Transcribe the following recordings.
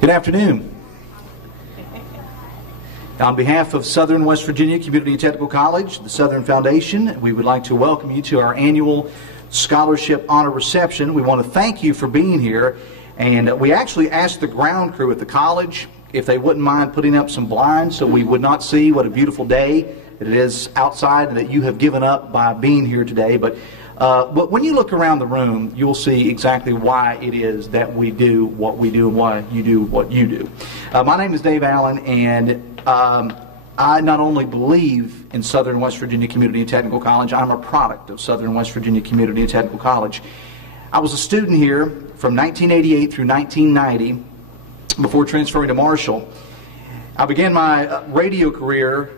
Good afternoon. On behalf of Southern West Virginia Community and Technical College, the Southern Foundation, we would like to welcome you to our annual Scholarship Honor Reception. We want to thank you for being here, and we actually asked the ground crew at the college if they wouldn't mind putting up some blinds so we would not see what a beautiful day that it is outside and that you have given up by being here today. But when you look around the room, you'll see exactly why it is that we do what we do and why you do what you do. My name is Dave Allen, and I not only believe in Southern West Virginia Community and Technical College, I'm a product of Southern West Virginia Community and Technical College. I was a student here from 1988 through 1990 before transferring to Marshall. I began my radio career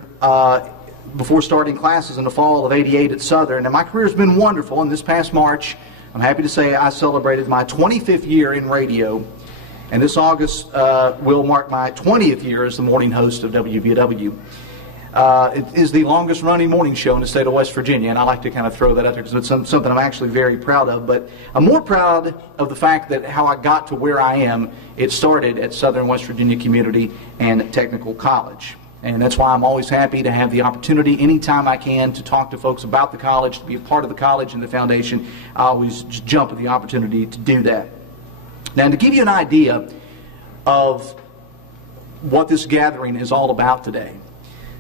before starting classes in the fall of '88 at Southern, and my career has been wonderful. And this past March, I'm happy to say I celebrated my 25th year in radio, and this August will mark my 20th year as the morning host of WVW. It is the longest running morning show in the state of West Virginia, and I like to kind of throw that out there because it's something I'm actually very proud of. But I'm more proud of the fact that how I got to where I am, it started at Southern West Virginia Community and Technical College. And that's why I'm always happy to have the opportunity anytime I can to talk to folks about the college, to be a part of the college and the foundation. I always just jump at the opportunity to do that. Now, to give you an idea of what this gathering is all about today,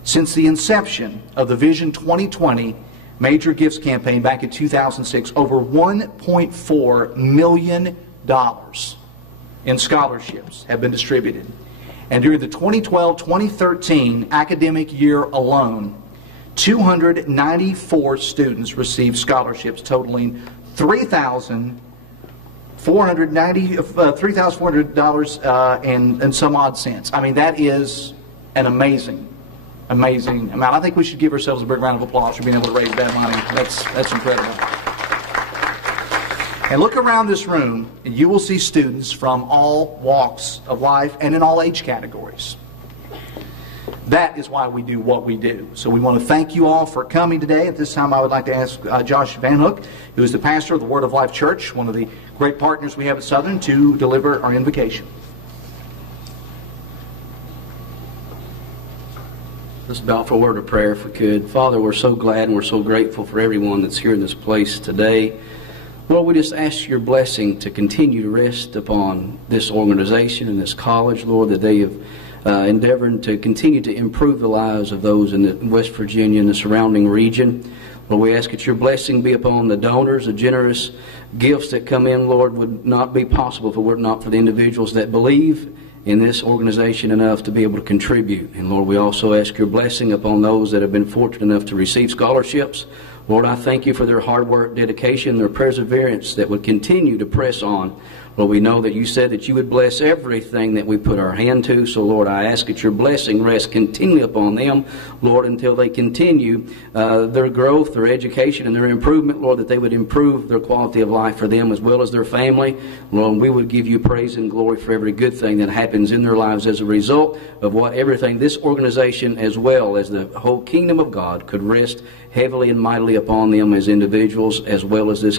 since the inception of the Vision 2020 Major Gifts Campaign back in 2006, over $1.4 million in scholarships have been distributed. And during the 2012-2013 academic year alone, 294 students received scholarships totaling $3,400 and some odd cents. I mean, that is an amazing amount. I think we should give ourselves a big round of applause for being able to raise that money. That's incredible. And look around this room, and you will see students from all walks of life and in all age categories. That is why we do what we do. So we want to thank you all for coming today. At this time, I would like to ask Josh Van Hook, who is the pastor of the Word of Life Church, one of the great partners we have at Southern, to deliver our invocation. Let's bow for a word of prayer if we could. Father, we're so glad and we're so grateful for everyone that's here in this place today. Lord, we just ask your blessing to continue to rest upon this organization and this college, Lord, that they have endeavored to continue to improve the lives of those in the West Virginia and the surrounding region. Lord, we ask that your blessing be upon the donors, the generous gifts that come in, Lord, would not be possible if it were not for the individuals that believe in this organization enough to be able to contribute. And Lord, we also ask your blessing upon those that have been fortunate enough to receive scholarships. Lord, I thank you for their hard work, dedication, their perseverance that would continue to press on. Lord, we know that you said that you would bless everything that we put our hand to. So, Lord, I ask that your blessing rest continually upon them, Lord, until they continue their growth, their education, and their improvement, Lord, that they would improve their quality of life for them as well as their family. Lord, we would give you praise and glory for every good thing that happens in their lives as a result of what everything this organization as well as the whole kingdom of God could rest heavily and mightily upon them as individuals as well as this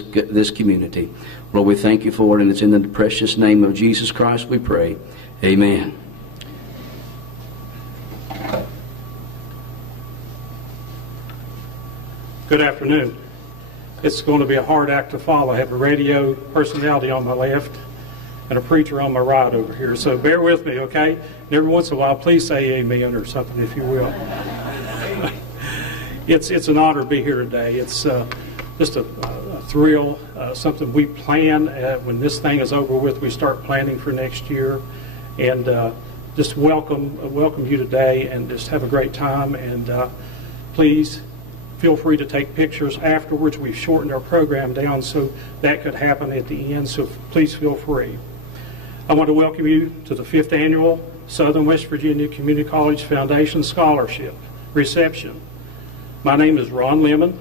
community. Lord, we thank you for it, and it's in the precious name of Jesus Christ we pray. Amen. Good afternoon. It's going to be a hard act to follow. I have a radio personality on my left and a preacher on my right over here. So bear with me, okay? And every once in a while, please say amen or something, if you will. It's an honor to be here today. It's just a thrill, something we plan. When this thing is over with, we start planning for next year. And just welcome you today and just have a great time. And please feel free to take pictures afterwards. We've shortened our program down so that could happen at the end, so please feel free. I want to welcome you to the 5th Annual Southern West Virginia Community College Foundation Scholarship Reception. My name is Ron Lemon.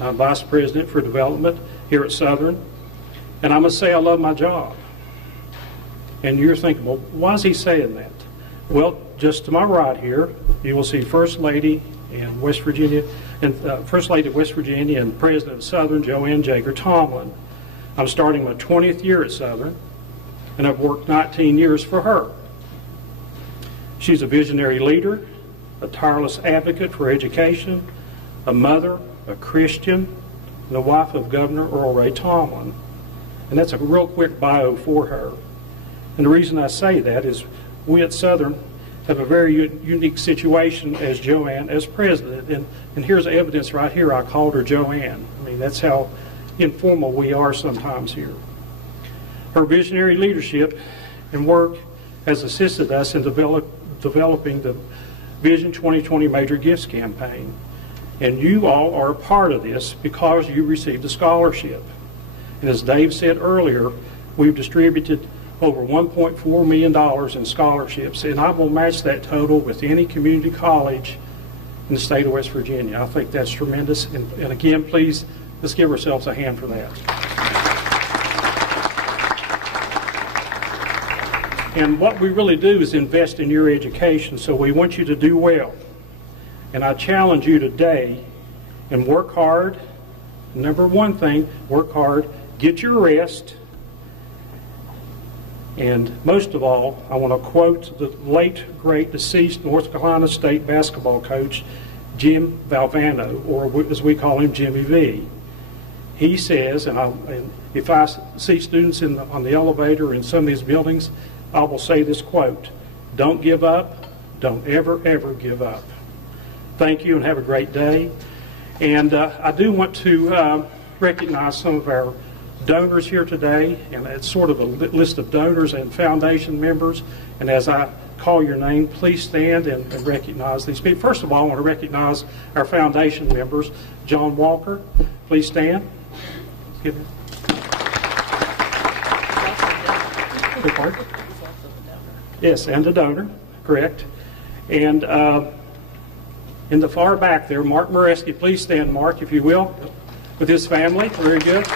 I'm Vice President for Development here at Southern. And I must say I love my job. And you're thinking, well, why is he saying that? Well, just to my right here, you will see First Lady in West Virginia, and First Lady of West Virginia and President of Southern, Joanne Jager Tomlin. I'm starting my 20th year at Southern, and I've worked 19 years for her. She's a visionary leader, a tireless advocate for education, a mother, a Christian, and the wife of Governor Earl Ray Tomlin. And that's a real quick bio for her. And the reason I say that is we at Southern have a very unique situation as Joanne as president. And here's evidence right here. I called her Joanne. I mean, that's how informal we are sometimes here. Her visionary leadership and work has assisted us in developing the Vision 2020 Major Gifts campaign. And you all are a part of this because you received a scholarship. And as Dave said earlier, we've distributed over $1.4 million in scholarships, and I will match that total with any community college in the state of West Virginia. I think that's tremendous. And again, please, let's give ourselves a hand for that. And what we really do is invest in your education, so we want you to do well. And I challenge you today and work hard. Number one thing, work hard, get your rest, and most of all, I want to quote the late, great, deceased North Carolina State basketball coach, Jim Valvano, or as we call him, Jimmy V. He says, and if I see students on the elevator in some of these buildings, I will say this quote: "Don't give up. Don't ever, ever give up." Thank you and have a great day. And I do want to recognize some of our donors here today, and it's sort of a list of donors and foundation members. And as I call your name, please stand and recognize these people. First of all, I want to recognize our foundation members. John Walker, please stand. Give me. Yes, and the donor, correct. And in the far back there, Mark Moreski, please stand, Mark, if you will, with his family. Very good.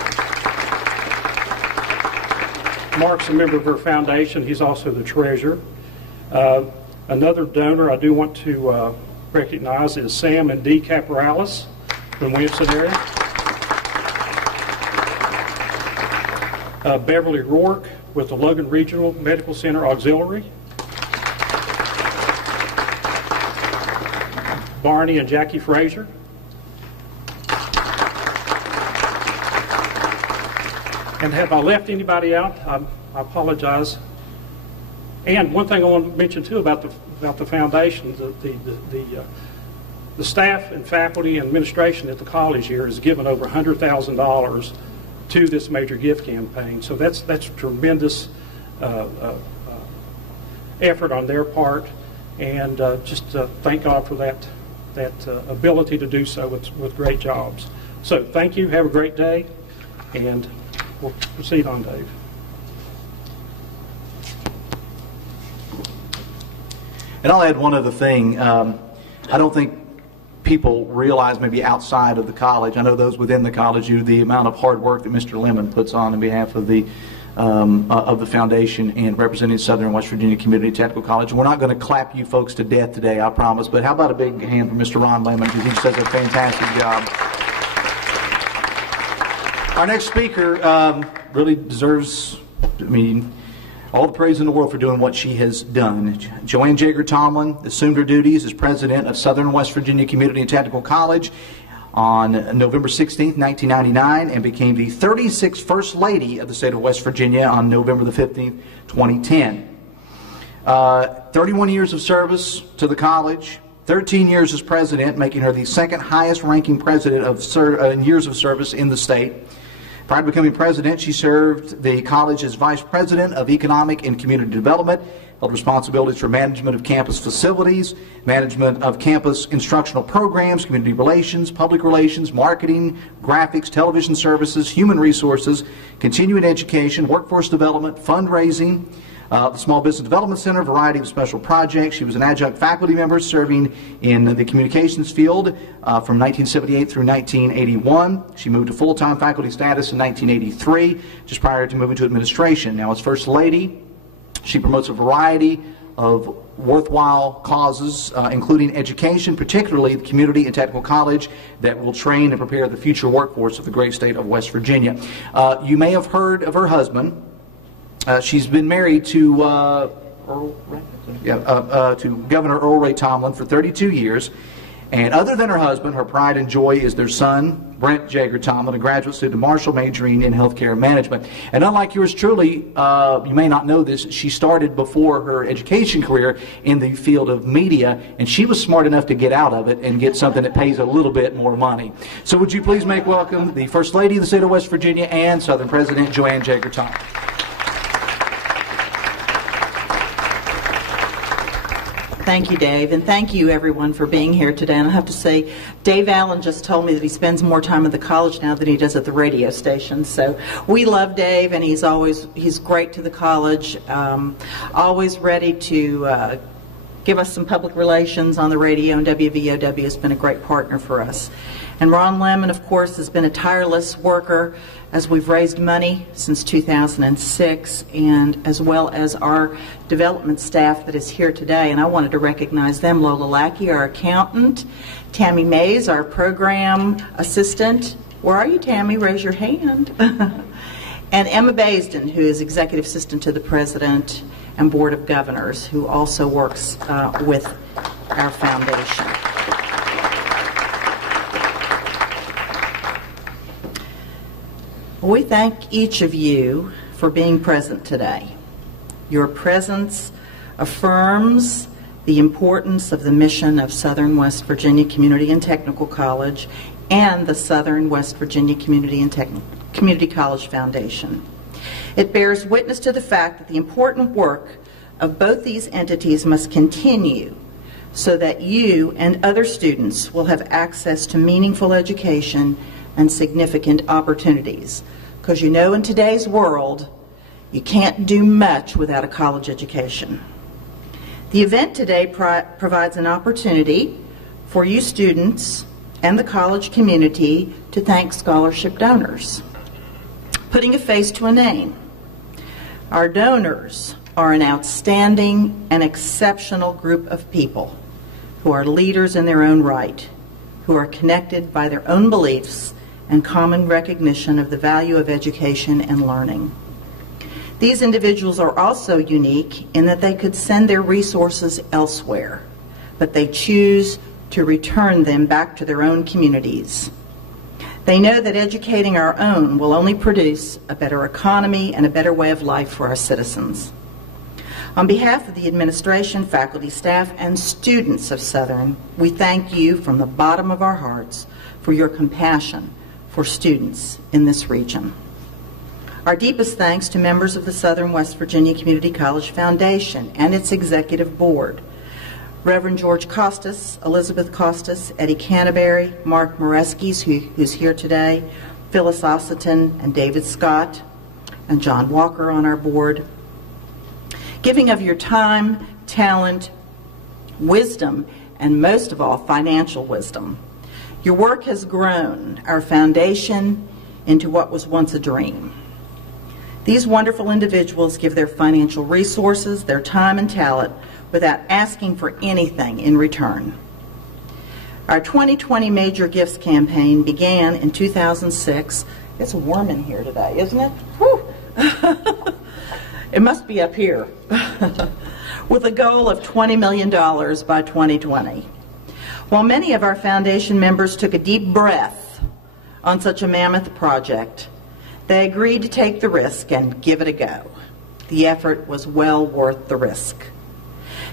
Mark's a member of our foundation. He's also the treasurer. Another donor I do want to recognize is Sam and Dee Caporalis from Williamson area. Beverly Rourke with the Logan Regional Medical Center Auxiliary. Barney and Jackie Frazier. And have I left anybody out? I apologize. And one thing I want to mention too about the foundation, the staff and faculty and administration at the college here has given over $100,000 to this major gift campaign. So that's tremendous effort on their part, and just thank God for that ability to do so with great jobs. So thank you. Have a great day, and we'll proceed on, Dave. And I'll add one other thing. I don't think people realize, maybe outside of the college, I know those within the college, the amount of hard work that Mr. Lemon puts on behalf of the foundation and representing Southern West Virginia Community Technical College. We're not going to clap you folks to death today, I promise, but how about a big hand for Mr. Ron Lemon, because he just does a fantastic job. Our next speaker really deserves, all the praise in the world for doing what she has done. Joanne Jager Tomlin assumed her duties as president of Southern West Virginia Community and Technical College on November 16, 1999, and became the 36th First Lady of the state of West Virginia on November the 15th, 2010. 31 years of service to the college, 13 years as president, making her the second highest ranking president in years of service in the state. Prior to becoming president, she served the college as vice president of economic and community development, held responsibilities for management of campus facilities, management of campus instructional programs, community relations, public relations, marketing, graphics, television services, human resources, continuing education, workforce development, fundraising, the Small Business Development Center, a variety of special projects. She was an adjunct faculty member serving in the communications field from 1978 through 1981. She moved to full-time faculty status in 1983, just prior to moving to administration. Now, as First Lady, she promotes a variety of worthwhile causes, including education, particularly the community and technical college that will train and prepare the future workforce of the great state of West Virginia. You may have heard of her husband. She's been married to Earl Ray? To Governor Earl Ray Tomlin for 32 years. And other than her husband, her pride and joy is their son, Brent Jager Tomlin, a graduate student at Marshall, majoring in healthcare management. And unlike yours truly, you may not know this, she started before her education career in the field of media, and she was smart enough to get out of it and get something that pays a little bit more money. So would you please make welcome the First Lady of the State of West Virginia and Southern President Joanne Jager Tomlin. Thank you, Dave, and thank you, everyone, for being here today. And I have to say, Dave Allen just told me that he spends more time at the college now than he does at the radio station. So we love Dave, and he's great to the college, always ready to give us some public relations on the radio, and WVOW has been a great partner for us. And Ron Lemon, of course, has been a tireless worker as we've raised money since 2006, and as well as our development staff that is here today. And I wanted to recognize them: Lola Lackey, our accountant; Tammy Mays, our program assistant. Where are you, Tammy? Raise your hand. And Emma Baisden, who is executive assistant to the president and board of governors, who also works with our foundation. We thank each of you for being present today. Your presence affirms the importance of the mission of Southern West Virginia Community and Technical College and the Southern West Virginia Community College Foundation. It bears witness to the fact that the important work of both these entities must continue so that you and other students will have access to meaningful education and significant opportunities. Because you know, in today's world, you can't do much without a college education. The event today provides an opportunity for you students and the college community to thank scholarship donors, putting a face to a name. Our donors are an outstanding and exceptional group of people who are leaders in their own right, who are connected by their own beliefs and common recognition of the value of education and learning. These individuals are also unique in that they could send their resources elsewhere, but they choose to return them back to their own communities. They know that educating our own will only produce a better economy and a better way of life for our citizens. On behalf of the administration, faculty, staff, and students of Southern, we thank you from the bottom of our hearts for your compassion for students in this region. Our deepest thanks to members of the Southern West Virginia Community College Foundation and its executive board: Reverend George Costas, Elizabeth Costas, Eddie Canterbury, Mark Moreskes, who's here today, Phyllis Ossiton, and David Scott, and John Walker on our board. Giving of your time, talent, wisdom, and most of all, financial wisdom. Your work has grown our foundation into what was once a dream. These wonderful individuals give their financial resources, their time and talent, without asking for anything in return. Our 2020 Major Gifts campaign began in 2006. It's warm in here today, isn't it? Whew. It must be up here. With a goal of $20 million by 2020. While many of our foundation members took a deep breath on such a mammoth project, they agreed to take the risk and give it a go. The effort was well worth the risk.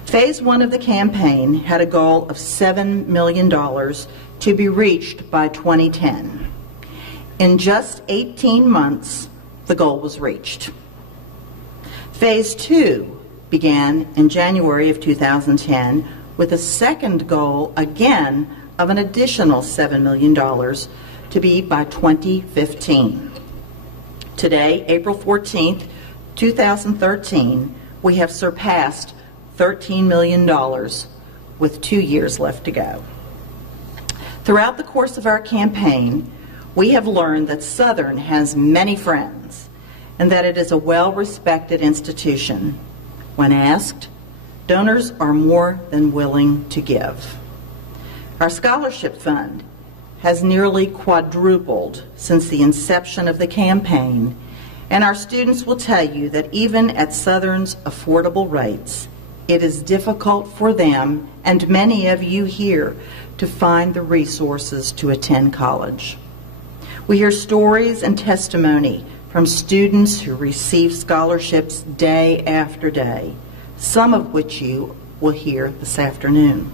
Phase 1 of the campaign had a goal of $7 million to be reached by 2010. In just 18 months, the goal was reached. Phase 2 began in January of 2010 with a second goal, again, of an additional $7 million to be by 2015. Today, April 14th, 2013, we have surpassed $13 million with 2 years left to go. Throughout the course of our campaign, we have learned that Southern has many friends and that it is a well-respected institution. When asked, donors are more than willing to give. Our scholarship fund has nearly quadrupled since the inception of the campaign, And our students will tell you that even at Southern's affordable rates, it is difficult for them and many of you here to find the resources to attend college. We hear stories and testimony from students who receive scholarships day after day, some of which you will hear this afternoon.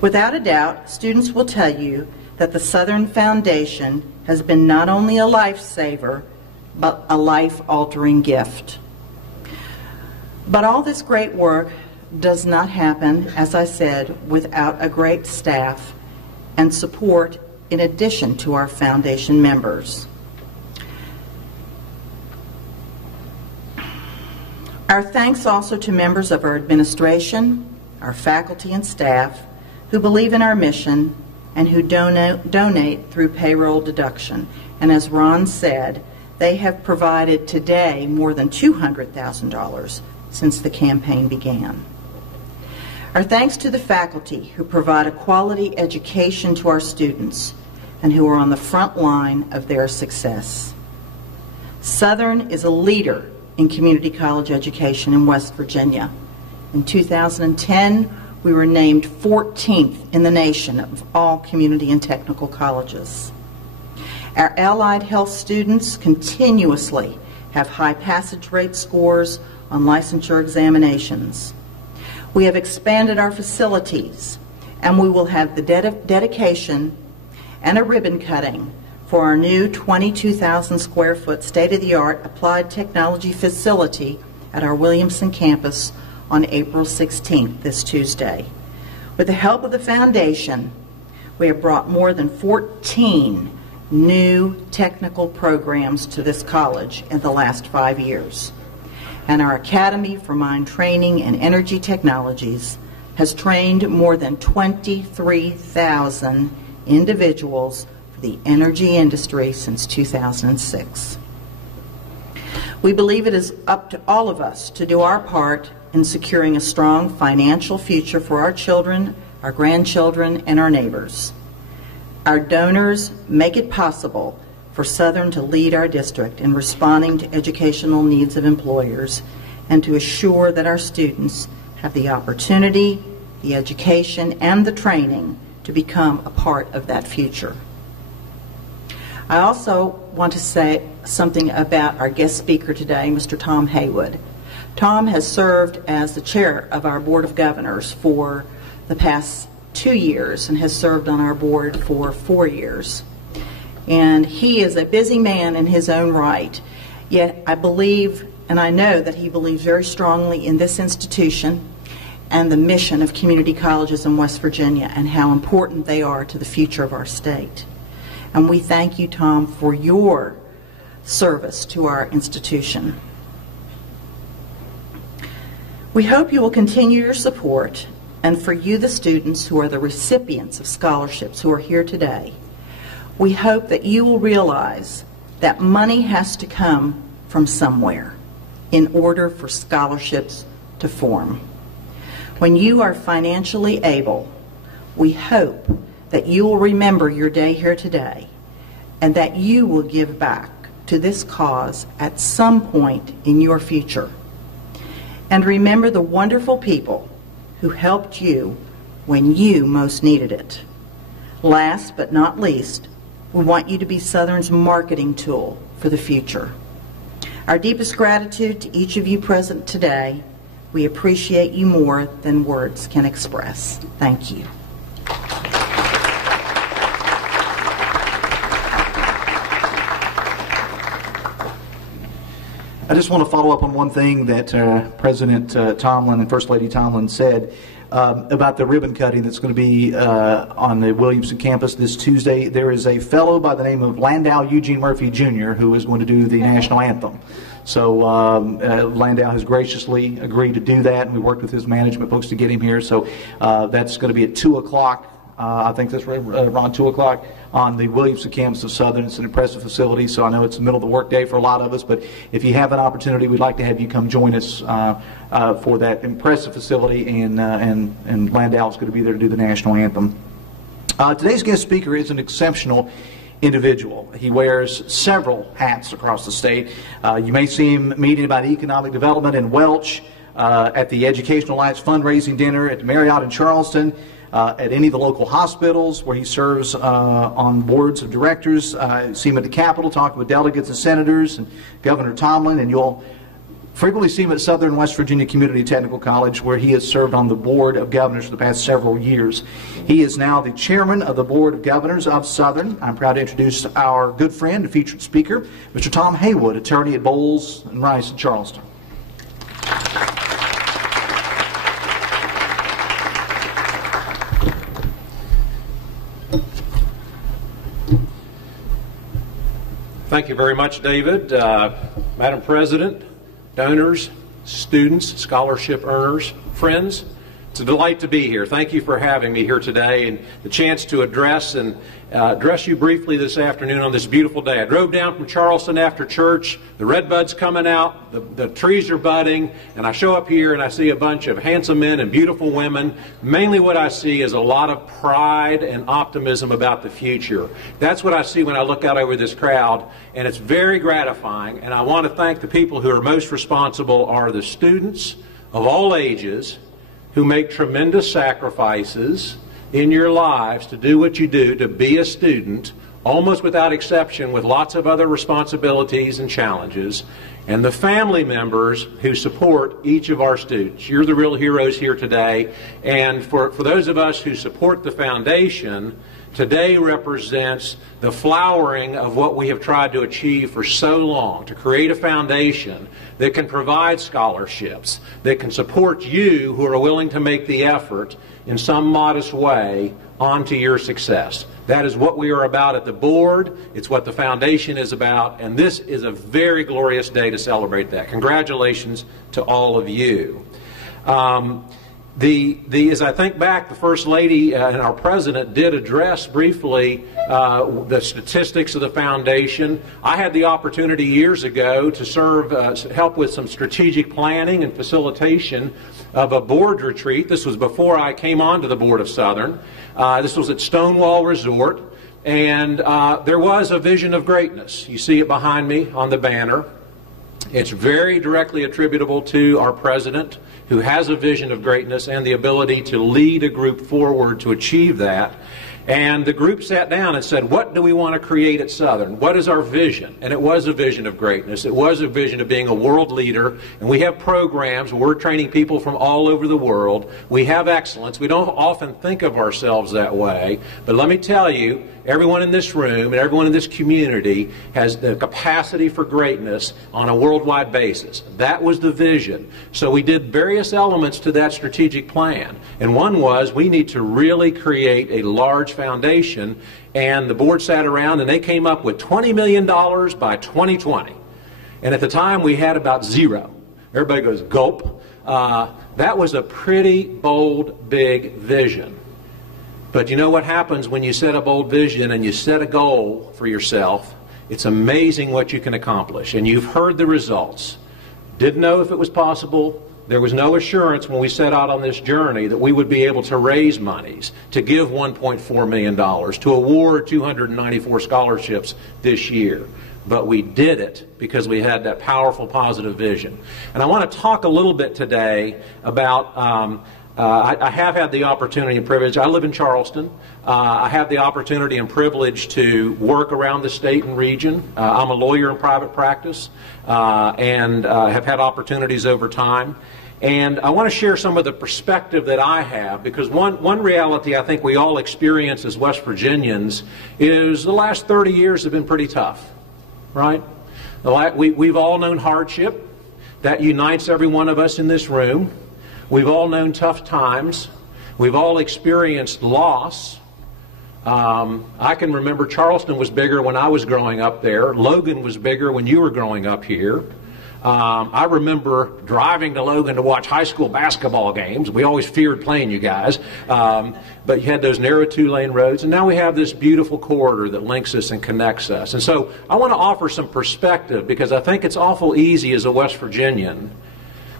Without a doubt, students will tell you that the Southern Foundation has been not only a lifesaver, but a life-altering gift. But all this great work does not happen, as I said, without a great staff and support in addition to our foundation members. Our thanks also to members of our administration, our faculty and staff who believe in our mission and who donate through payroll deduction. And as Ron said, they have provided today more than $200,000 since the campaign began. Our thanks to the faculty who provide a quality education to our students and who are on the front line of their success. Southern is a leader in community college education in West Virginia. In 2010, we were named 14th in the nation of all community and technical colleges. Our allied health students continuously have high passage rate scores on licensure examinations. We have expanded our facilities, and we will have the dedication and a ribbon cutting for our new 22,000 square foot state-of-the-art applied technology facility at our Williamson campus on April 16th, this Tuesday. With the help of the foundation, we have brought more than 14 new technical programs to this college in the last 5 years. And our Academy for Mine Training and Energy Technologies has trained more than 23,000 individuals for the energy industry since 2006. We believe it is up to all of us to do our part in securing a strong financial future for our children, our grandchildren, and our neighbors. Our donors make it possible for Southern to lead our district in responding to educational needs of employers and to assure that our students have the opportunity, the education, and the training to become a part of that future. I also want to say something about our guest speaker today, Mr. Tom Haywood. Tom has served as the chair of our Board of Governors for the past 2 years and has served on our board for 4 years. And he is a busy man in his own right, yet I believe and I know that he believes very strongly in this institution and the mission of community colleges in West Virginia and how important they are to the future of our state. And we thank you, Tom, for your service to our institution. We hope you will continue your support, and for you, the students who are the recipients of scholarships who are here today, we hope that you will realize that money has to come from somewhere in order for scholarships to form. When you are financially able, we hope that you will remember your day here today and that you will give back to this cause at some point in your future. And remember the wonderful people who helped you when you most needed it. Last but not least, we want you to be Southern's marketing tool for the future. Our deepest gratitude to each of you present today. We appreciate you more than words can express. Thank you. I just want to follow up on one thing that President Tomlin and First Lady Tomlin said about the ribbon cutting that's going to be on the Williamson campus this Tuesday. There is a fellow by the name of Landau Eugene Murphy Jr. who is going to do the national anthem. So Landau has graciously agreed to do that, and we worked with his management folks to get him here. So that's going to be at 2 o'clock. I think that's around 2 o'clock on the Williamson campus of Southern. It's an impressive facility, so I know it's the middle of the workday for a lot of us, but if you have an opportunity, we'd like to have you come join us for that impressive facility, and Landau is going to be there to do the national anthem. Today's guest speaker is an exceptional individual. He wears several hats across the state. You may see him meeting about economic development in Welch, at the Educational Alliance fundraising dinner at the Marriott in Charleston, at any of the local hospitals where he serves on boards of directors. See him at the Capitol talking with delegates and senators and Governor Tomlin, and you'll frequently see him at Southern West Virginia Community Technical College, where he has served on the Board of Governors for the past several years. He is now the chairman of the Board of Governors of Southern. I'm proud to introduce our good friend and featured speaker, Mr. Tom Haywood, attorney at Bowles and Rice in Charleston. Thank you very much, David. Madam President, donors, students, scholarship earners, friends, it's a delight to be here. Thank you for having me here today and the chance to address you briefly this afternoon on this beautiful day. I drove down from Charleston after church. The redbuds coming out, the trees are budding, and I show up here and I see a bunch of handsome men and beautiful women. Mainly what I see is a lot of pride and optimism about the future. That's what I see when I look out over this crowd, and it's very gratifying. And I want to thank the people who are most responsible are the students of all ages who make tremendous sacrifices in your lives to do what you do, to be a student, almost without exception, with lots of other responsibilities and challenges, and the family members who support each of our students. You're the real heroes here today, and for those of us who support the foundation, today represents the flowering of what we have tried to achieve for so long, to create a foundation that can provide scholarships, that can support you who are willing to make the effort in some modest way onto your success. That is what we are about at the board. It's what the foundation is about, and this is a very glorious day to celebrate that. Congratulations to all of you. As I think back, the First Lady and our President did address briefly the statistics of the foundation. I had the opportunity years ago to help with some strategic planning and facilitation of a board retreat. This was before I came onto the Board of Southern. This was at Stonewall Resort, and there was a vision of greatness. You see it behind me on the banner. It's very directly attributable to our President, who has a vision of greatness and the ability to lead a group forward to achieve that. And the group sat down and said, what do we want to create at Southern? What is our vision? And it was a vision of greatness. It was a vision of being a world leader. And we have programs where we're training people from all over the world. We have excellence. We don't often think of ourselves that way. But let me tell you, everyone in this room and everyone in this community has the capacity for greatness on a worldwide basis. That was the vision. So we did various elements to that strategic plan. And one was we need to really create a large foundation. And the board sat around and they came up with $20 million by 2020. And at the time we had about zero. Everybody goes, gulp. That was a pretty bold, big vision. But you know what happens when you set a bold vision and you set a goal for yourself? It's amazing what you can accomplish. And you've heard the results. Didn't know if it was possible. There was no assurance when we set out on this journey that we would be able to raise monies, to give $1.4 million, to award 294 scholarships this year. But we did it because we had that powerful, positive vision. And I want to talk a little bit today about I have had the opportunity and privilege. I live in Charleston. I have the opportunity and privilege to work around the state and region. I'm a lawyer in private practice and have had opportunities over time. And I want to share some of the perspective that I have, because one reality I think we all experience as West Virginians is the last 30 years have been pretty tough, right? We've all known hardship. That unites every one of us in this room. We've all known tough times. We've all experienced loss. I can remember Charleston was bigger when I was growing up there. Logan was bigger when you were growing up here. I remember driving to Logan to watch high school basketball games. We always feared playing you guys. But you had those narrow two-lane roads, and now we have this beautiful corridor that links us and connects us. And so I want to offer some perspective, because I think it's awful easy as a West Virginian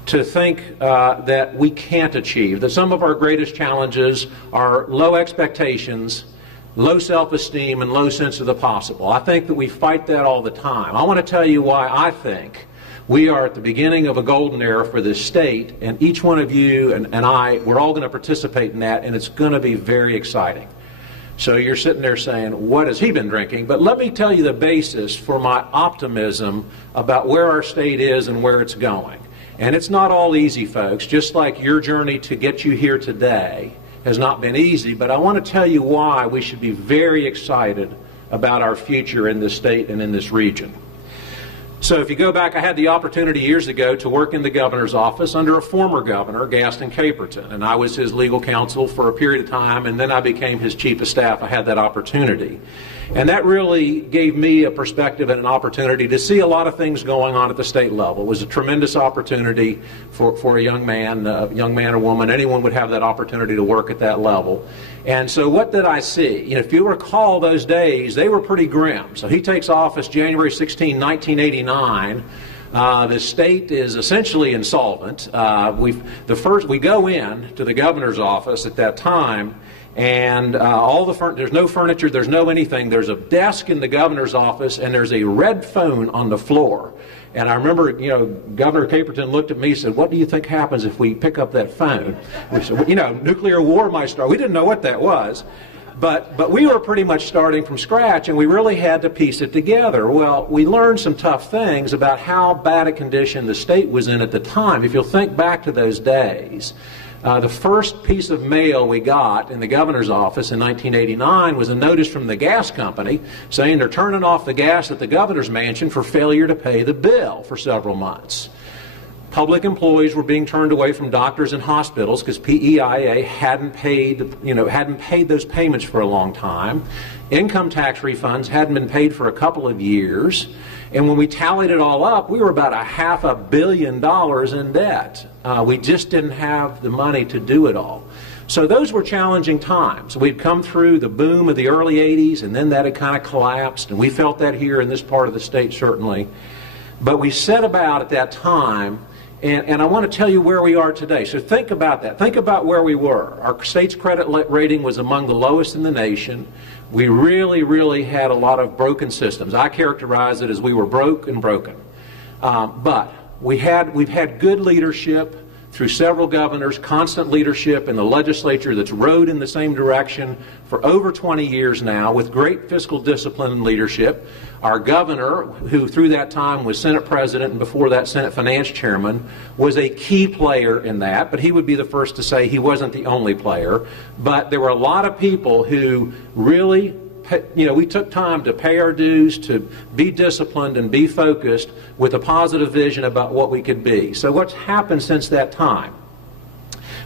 to think that we can't achieve, that some of our greatest challenges are low expectations low self-esteem and low sense of the possible. I think that we fight that all the time. I want to tell you why I think we are at the beginning of a golden era for this state, and each one of you and I, we're all going to participate in that, and it's going to be very exciting. So you're sitting there saying, what has he been drinking? But let me tell you the basis for my optimism about where our state is and where it's going. And it's not all easy, folks, just like your journey to get you here today has not been easy, but I want to tell you why we should be very excited about our future in this state and in this region. So if you go back, I had the opportunity years ago to work in the governor's office under a former governor, Gaston Caperton, and I was his legal counsel for a period of time, and then I became his chief of staff. I had that opportunity. And that really gave me a perspective and an opportunity to see a lot of things going on at the state level. It was a tremendous opportunity for a young man or woman. Anyone would have that opportunity to work at that level. And so what did I see? If you recall those days, they were pretty grim. So he takes office January 16, 1989. The state is essentially insolvent. We go in to the governor's office at that time, and there's no furniture, there's no anything. There's a desk in the governor's office, and there's a red phone on the floor. And I remember, Governor Caperton looked at me and said, "What do you think happens if we pick up that phone?" We said, nuclear war might start. We didn't know what that was. But we were pretty much starting from scratch, and we really had to piece it together. Well, we learned some tough things about how bad a condition the state was in at the time. If you'll think back to those days, the first piece of mail we got in the governor's office in 1989 was a notice from the gas company saying they're turning off the gas at the governor's mansion for failure to pay the bill for several months. Public employees were being turned away from doctors and hospitals because PEIA hadn't paid those payments for a long time. Income tax refunds hadn't been paid for a couple of years. And when we tallied it all up, we were about $500 million in debt. We just didn't have the money to do it all. So those were challenging times. We'd come through the boom of the early 80s, and then that had kind of collapsed, and we felt that here in this part of the state certainly. But we set about at that time, and I want to tell you where we are today. So think about that. Think about where we were. Our state's credit rating was among the lowest in the nation. We really, really had a lot of broken systems. I characterize it as we were broke and broken. But we've had good leadership through several governors, constant leadership in the legislature that's rowed in the same direction for over 20 years now with great fiscal discipline and leadership. Our governor, who through that time was Senate President and before that Senate Finance Chairman, was a key player in that, but he would be the first to say he wasn't the only player. But there were a lot of people who really, we took time to pay our dues, to be disciplined and be focused with a positive vision about what we could be. So what's happened since that time?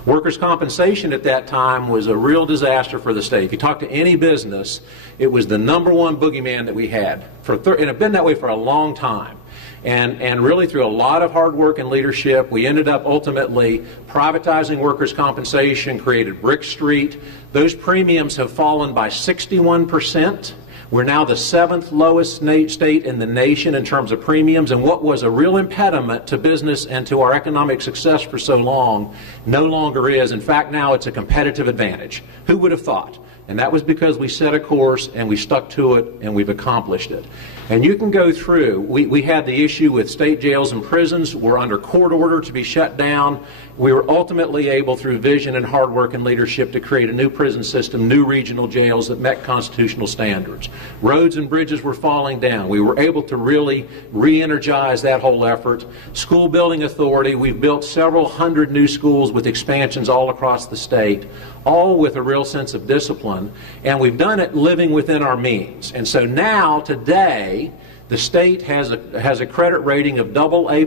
Workers' compensation at that time was a real disaster for the state. If you talk to any business, it was the #1 boogeyman that we had. And it's been that way for a long time. And really through a lot of hard work and leadership, we ended up ultimately privatizing workers' compensation, created Brick Street. Those premiums have fallen by 61%. We're now the 7th lowest state in the nation in terms of premiums, and what was a real impediment to business and to our economic success for so long no longer is. In fact, now it's a competitive advantage. Who would have thought? And that was because we set a course and we stuck to it and we've accomplished it. And you can go through, we had the issue with state jails and prisons. We're under court order to be shut down. We were ultimately able, through vision and hard work and leadership, to create a new prison system, new regional jails that met constitutional standards. Roads and bridges were falling down. We were able to really re-energize that whole effort. School building authority, we've built several hundred new schools with expansions all across the state, all with a real sense of discipline, and we've done it living within our means. And so now, today, the state has a credit rating of AA+.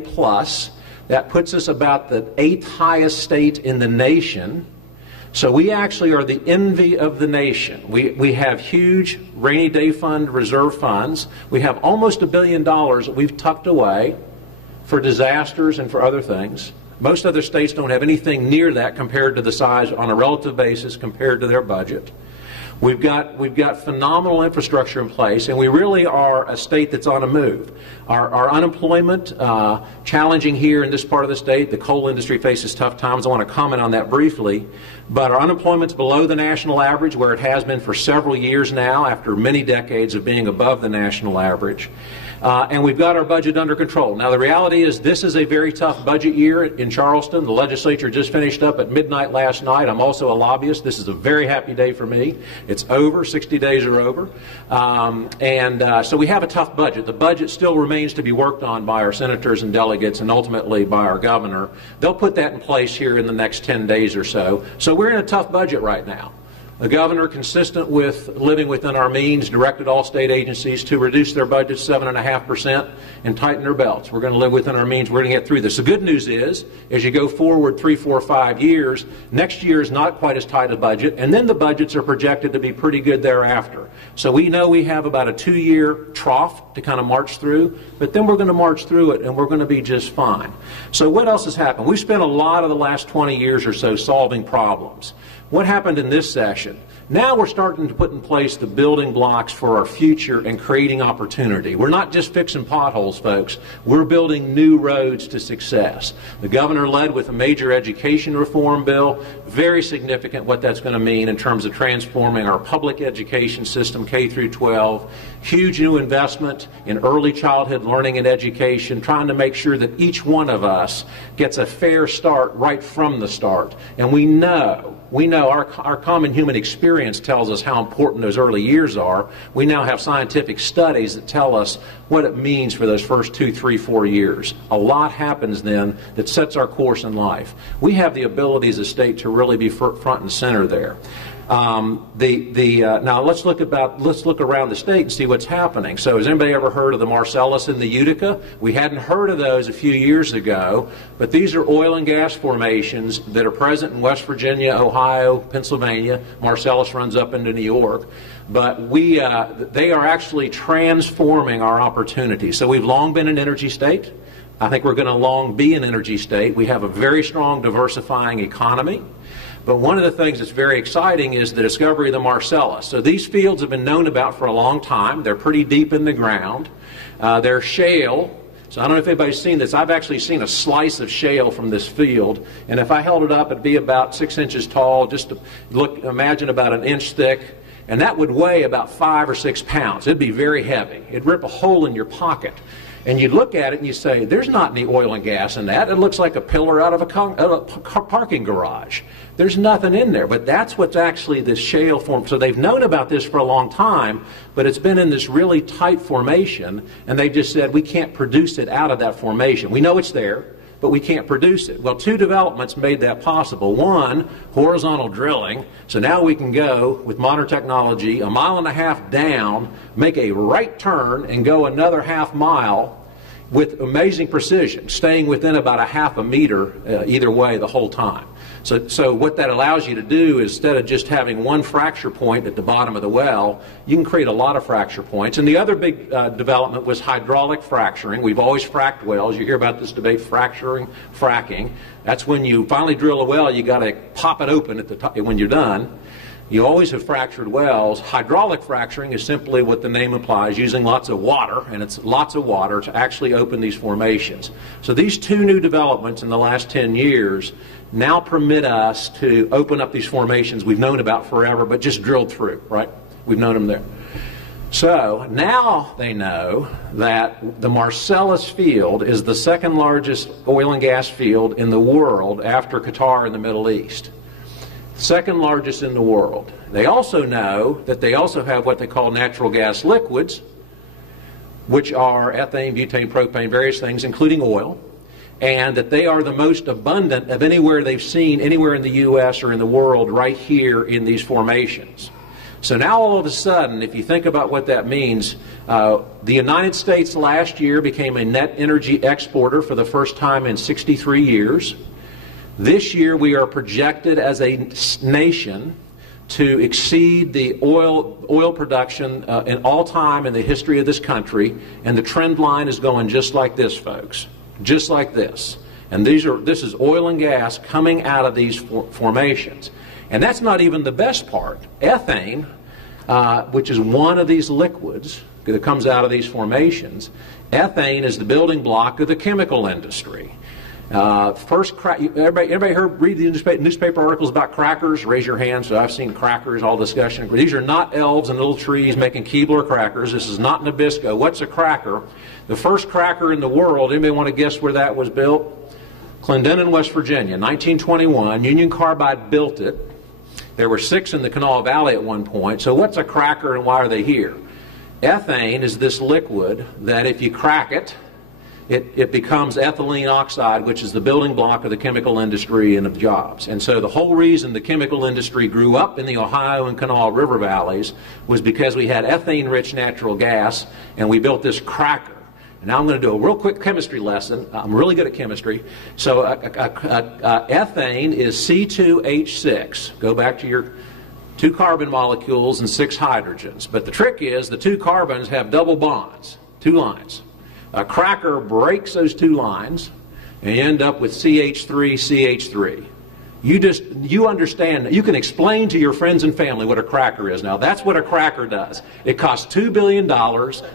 That puts us about the 8th highest state in the nation. So we actually are the envy of the nation. We have huge rainy day fund reserve funds. We have almost $1 billion that we've tucked away for disasters and for other things. Most other states don't have anything near that compared to the size on a relative basis compared to their budget. We've got phenomenal infrastructure in place, and we really are a state that's on a move. Our unemployment, challenging here in this part of the state. The coal industry faces tough times. I want to comment on that briefly. But our unemployment's below the national average, where it has been for several years now, after many decades of being above the national average. And we've got our budget under control. Now, the reality is this is a very tough budget year in Charleston. The legislature just finished up at midnight last night. I'm also a lobbyist. This is a very happy day for me. It's over. 60 days are over. So we have a tough budget. The budget still remains to be worked on by our senators and delegates and ultimately by our governor. They'll put that in place here in the next 10 days or so. So we're in a tough budget right now. The governor, consistent with living within our means, directed all state agencies to reduce their budgets 7.5% and tighten their belts. We're going to live within our means. We're going to get through this. The good news is, as you go forward 3, 4, 5 years, next year is not quite as tight a budget, and then the budgets are projected to be pretty good thereafter. So we know we have about a 2-year trough to kind of march through, but then we're going to march through it, and we're going to be just fine. So what else has happened? We've spent a lot of the last 20 years or so solving problems. What happened in this session? Now we're starting to put in place the building blocks for our future and creating opportunity. We're not just fixing potholes, folks. We're building new roads to success. The governor led with a major education reform bill. Very significant what that's going to mean in terms of transforming our public education system, K through 12. Huge new investment in early childhood learning and education, trying to make sure that each one of us gets a fair start right from the start. And we know our common human experience tells us how important those early years are. We now have scientific studies that tell us what it means for those first 2, 3, 4 years. A lot happens then that sets our course in life. We have the ability as a state to really be front and center there. Now let's look around the state and see what's happening. So has anybody ever heard of the Marcellus and the Utica? We hadn't heard of those a few years ago, but these are oil and gas formations that are present in West Virginia, Ohio, Pennsylvania. Marcellus runs up into New York. But they are actually transforming our opportunities. So we've long been an energy state. I think we're going to long be an energy state. We have a very strong diversifying economy. But one of the things that's very exciting is the discovery of the Marcellus. So these fields have been known about for a long time. They're pretty deep in the ground. They're shale. So I don't know if anybody's seen this. I've actually seen a slice of shale from this field. And if I held it up, it'd be about 6 inches tall. Just to imagine about an inch thick. And that would weigh about 5 or 6 pounds. It'd be very heavy. It'd rip a hole in your pocket. And you look at it and you say, there's not any oil and gas in that. It looks like a pillar out of a parking garage. There's nothing in there. But that's what's actually this shale form. So they've known about this for a long time, but it's been in this really tight formation, and they just said, we can't produce it out of that formation. We know it's there, but we can't produce it. Well, 2 developments made that possible. One, horizontal drilling. So now we can go, with modern technology, 1.5 miles down, make a right turn, and go another half mile with amazing precision, staying within about a half a meter either way the whole time. So what that allows you to do is, instead of just having one fracture point at the bottom of the well, you can create a lot of fracture points. And the other big development was hydraulic fracturing. We've always fracked wells. You hear about this debate, fracking. That's when you finally drill a well, you got to pop it open at the top when you're done. You always have fractured wells. Hydraulic fracturing is simply what the name implies, using lots of water, and it's lots of water to actually open these formations. So these 2 new developments in the last 10 years now permit us to open up these formations we've known about forever, but just drilled through, right? We've known them there. So now they know that the Marcellus field is the 2nd largest oil and gas field in the world after Qatar in the Middle East. 2nd largest in the world. They also know that they also have what they call natural gas liquids, which are ethane, butane, propane, various things, including oil, and that they are the most abundant of anywhere they've seen, anywhere in the U.S. or in the world, right here in these formations. So now all of a sudden, if you think about what that means, the United States last year became a net energy exporter for the first time in 63 years. This year we are projected as a nation to exceed the oil production in all time in the history of this country, and the trend line is going just like this, folks, just like this. And this is oil and gas coming out of these formations. And that's not even the best part. Ethane, which is one of these liquids that comes out of these formations. Ethane is the building block of the chemical industry. Everybody read the newspaper articles about crackers? Raise your hand. So I've seen crackers, all discussion. These are not elves and little trees making Keebler crackers. This is not Nabisco. What's a cracker? The first cracker in the world, anybody want to guess where that was built? Clendenin, West Virginia, 1921. Union Carbide built it. There were 6 in the Kanawha Valley at one point. So what's a cracker and why are they here? Ethane is this liquid that if you crack it, it becomes ethylene oxide, which is the building block of the chemical industry and of jobs. And so the whole reason the chemical industry grew up in the Ohio and Kanawha River valleys was because we had ethane-rich natural gas, and we built this cracker. And now I'm going to do a real quick chemistry lesson. I'm really good at chemistry. So ethane is C2H6. Go back to your 2 carbon molecules and 6 hydrogens. But the trick is the 2 carbons have double bonds, 2 lines. A cracker breaks those 2 lines, and you end up with CH3CH3. You understand, you can explain to your friends and family what a cracker is now. That's what a cracker does. It costs $2 billion.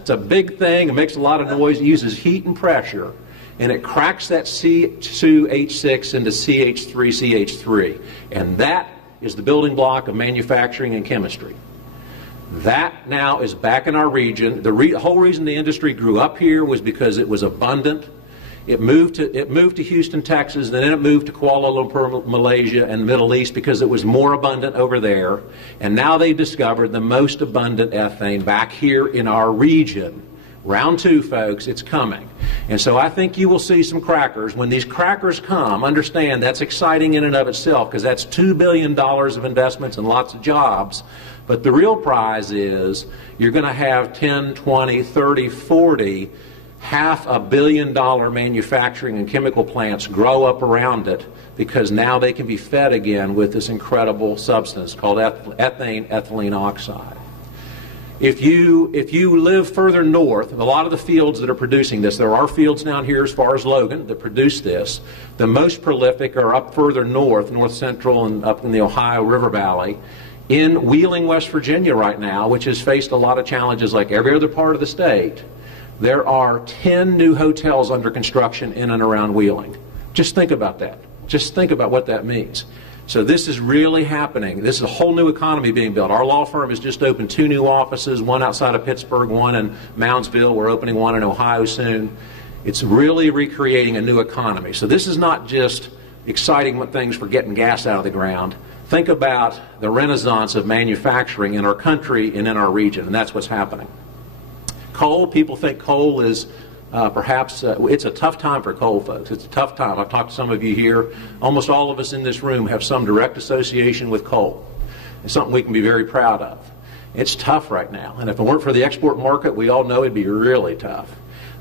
It's a big thing. It makes a lot of noise. It uses heat and pressure, and it cracks that C2H6 into CH3CH3. And that is the building block of manufacturing and chemistry. That now is back in our region. The whole reason the industry grew up here was because it was abundant. It moved to Houston, Texas, then it moved to Kuala Lumpur, Malaysia, and the Middle East because it was more abundant over there. And now they discovered the most abundant ethane back here in our region. Round 2, folks, it's coming. And so I think you will see some crackers. When these crackers come, understand that's exciting in and of itself because that's $2 billion of investments and lots of jobs. But the real prize is you're going to have 10, 20, 30, 40, $500 million manufacturing and chemical plants grow up around it because now they can be fed again with this incredible substance called ethylene oxide. If you live further north, a lot of the fields that are producing this, there are fields down here as far as Logan that produce this. The most prolific are up further north, north central and up in the Ohio River Valley. In Wheeling, West Virginia right now, which has faced a lot of challenges like every other part of the state, there are 10 new hotels under construction in and around Wheeling. Just think about that. Just think about what that means. So this is really happening. This is a whole new economy being built. Our law firm has just opened 2 new offices, one outside of Pittsburgh, one in Moundsville. We're opening one in Ohio soon. It's really recreating a new economy. So this is not just exciting things for getting gas out of the ground. Think about the renaissance of manufacturing in our country and in our region, and that's what's happening. Coal, people think coal is it's a tough time for coal, folks. It's a tough time. I've talked to some of you here. Almost all of us in this room have some direct association with coal. It's something we can be very proud of. It's tough right now, and if it weren't for the export market, we all know it'd be really tough.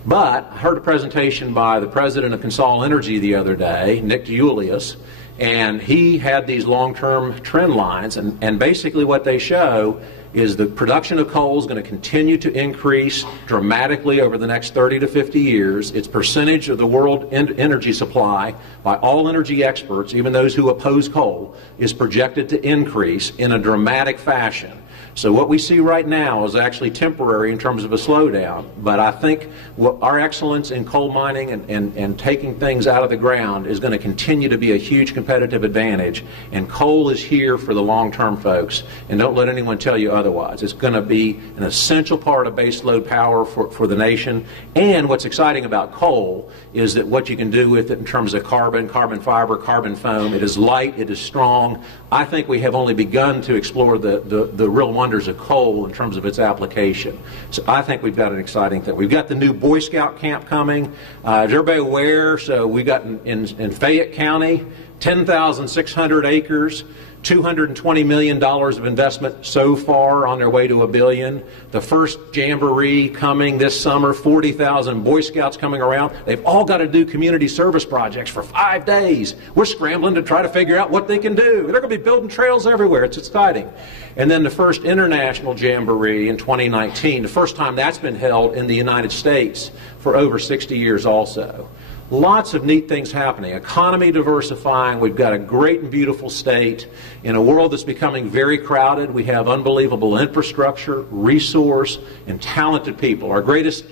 But I heard a presentation by the president of Consol Energy the other day, Nick Julius, and he had these long-term trend lines, and basically what they show is the production of coal is going to continue to increase dramatically over the next 30 to 50 years. Its percentage of the world energy supply by all energy experts, even those who oppose coal, is projected to increase in a dramatic fashion. So what we see right now is actually temporary in terms of a slowdown, but I think our excellence in coal mining and taking things out of the ground is going to continue to be a huge competitive advantage, and coal is here for the long term, folks, and don't let anyone tell you otherwise. It's going to be an essential part of baseload power for the nation, and what's exciting about coal is that what you can do with it in terms of carbon fiber, carbon foam. It is light, it is strong. I think we have only begun to explore the real wonders of coal in terms of its application. So I think we've got an exciting thing. We've got the new Boy Scout camp coming. Is everybody aware? So we got in Fayette County, 10,600 acres, $220 million of investment so far, on their way to $1 billion. The first jamboree coming this summer, 40,000 Boy Scouts coming around. They've all got to do community service projects for 5 days. We're scrambling to try to figure out what they can do. They're going to be building trails everywhere. It's exciting. And then the first international jamboree in 2019, the first time that's been held in the United States for over 60 years also. Lots of neat things happening. Economy diversifying. We've got a great and beautiful state. In a world that's becoming very crowded, we have unbelievable infrastructure, resource, and talented people. Our greatest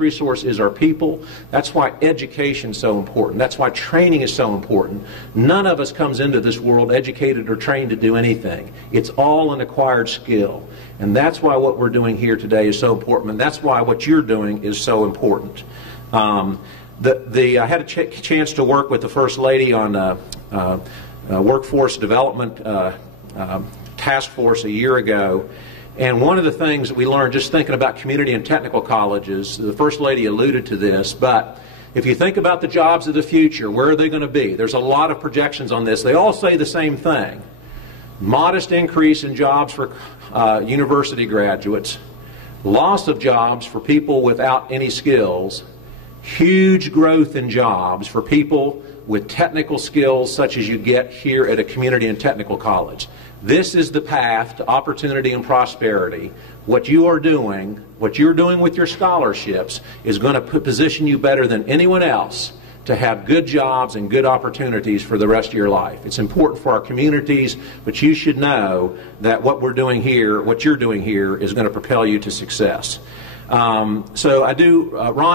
resource is our people. That's why education is so important. That's why training is so important. None of us comes into this world educated or trained to do anything. It's all an acquired skill. And that's why what we're doing here today is so important. And that's why what you're doing is so important. I had a chance to work with the First Lady on workforce development task force a year ago. And one of the things that we learned just thinking about community and technical colleges, the First Lady alluded to this, but if you think about the jobs of the future, where are they going to be? There's a lot of projections on this. They all say the same thing. Modest increase in jobs for university graduates, loss of jobs for people without any skills, huge growth in jobs for people with technical skills such as you get here at a community and technical college. This is the path to opportunity and prosperity. What you're doing with your scholarships is going to position you better than anyone else to have good jobs and good opportunities for the rest of your life. It's important for our communities, but you should know that what you're doing here is going to propel you to success. Ron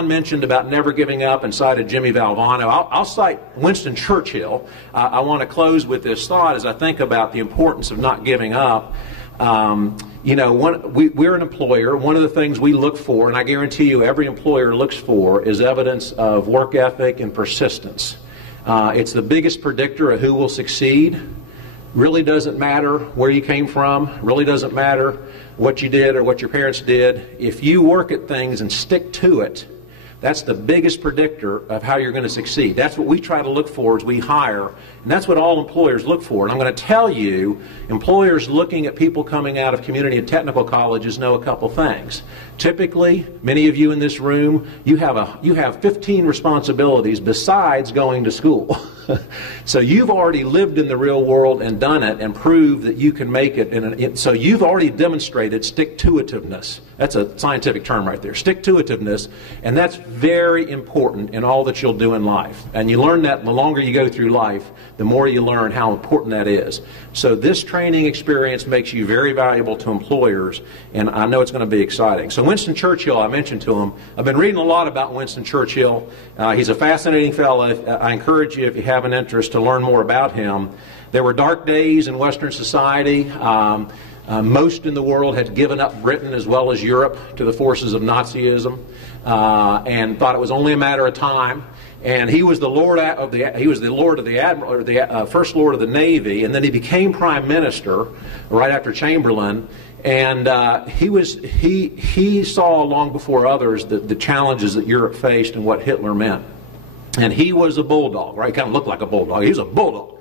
mentioned about never giving up and cited Jimmy Valvano. I'll cite Winston Churchill. I want to close with this thought as I think about the importance of not giving up. We're an employer. One of the things we look for, and I guarantee you every employer looks for, is evidence of work ethic and persistence. It's the biggest predictor of who will succeed. Really doesn't matter where you came from. Really doesn't matter what you did or what your parents did. If you work at things and stick to it, that's the biggest predictor of how you're going to succeed. That's what we try to look for as we hire, and that's what all employers look for. And I'm going to tell you, employers looking at people coming out of community and technical colleges know a couple things. Typically, many of you in this room, you have 15 responsibilities besides going to school. So you've already lived in the real world and done it and proved that you can make it. So you've already demonstrated stick-to-itiveness. That's a scientific term right there, stick-to-itiveness, and that's very important in all that you'll do in life. And you learn that the longer you go through life, the more you learn how important that is. So this training experience makes you very valuable to employers, and I know it's going to be exciting. So Winston Churchill, I mentioned to him, I've been reading a lot about Winston Churchill. He's a fascinating fellow. I encourage you, if you have an interest, to learn more about him. There were dark days in Western society. Most in the world had given up Britain as well as Europe to the forces of Nazism, and thought it was only a matter of time. And he was the Lord of the Admiral, or the First Lord of the Navy, and then he became Prime Minister right after Chamberlain. And he saw long before others the challenges that Europe faced and what Hitler meant. And he was a bulldog, right? He kind of looked like a bulldog. He was a bulldog.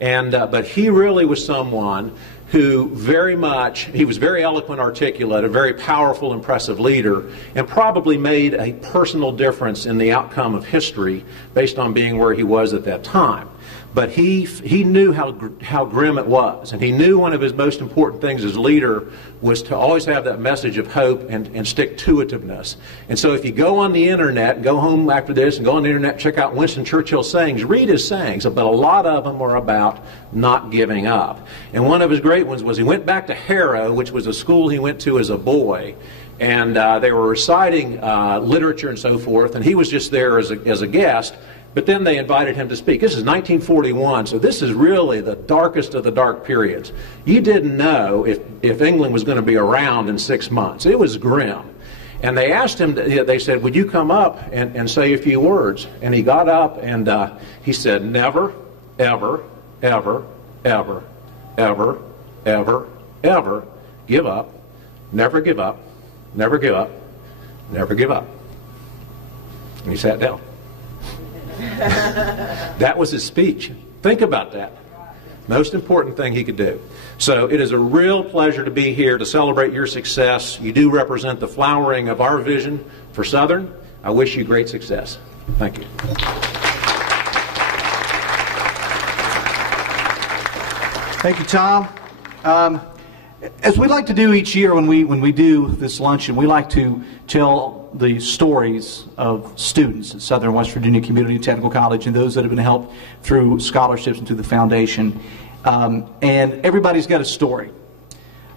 And but he really was someone who he was very eloquent, articulate, a very powerful, impressive leader, and probably made a personal difference in the outcome of history based on being where he was at that time. But he knew how grim it was, and he knew one of his most important things as leader was to always have that message of hope and stick-to-itiveness. And so if you go on the internet, go home after this and go on the internet, check out Winston Churchill's sayings, read his sayings, but a lot of them are about not giving up. And one of his great ones was he went back to Harrow, which was a school he went to as a boy, and they were reciting literature and so forth, and he was just there as a guest. But then they invited him to speak. This is 1941, so this is really the darkest of the dark periods. You didn't know if England was going to be around in 6 months. It was grim. And they asked him, they said, would you come up and say a few words? And he got up and he said, never, ever, ever, ever, ever, ever, ever give up. Never give up. Never give up. Never give up. And he sat down. That was his speech. Think about that. Most important thing he could do. So it is a real pleasure to be here to celebrate your success. You do represent the flowering of our vision for Southern. I wish you great success. Thank you. Thank you, Tom. As we like to do each year when we do this luncheon, we like to tell the stories of students at Southern West Virginia Community Technical College and those that have been helped through scholarships and through the foundation. And everybody's got a story.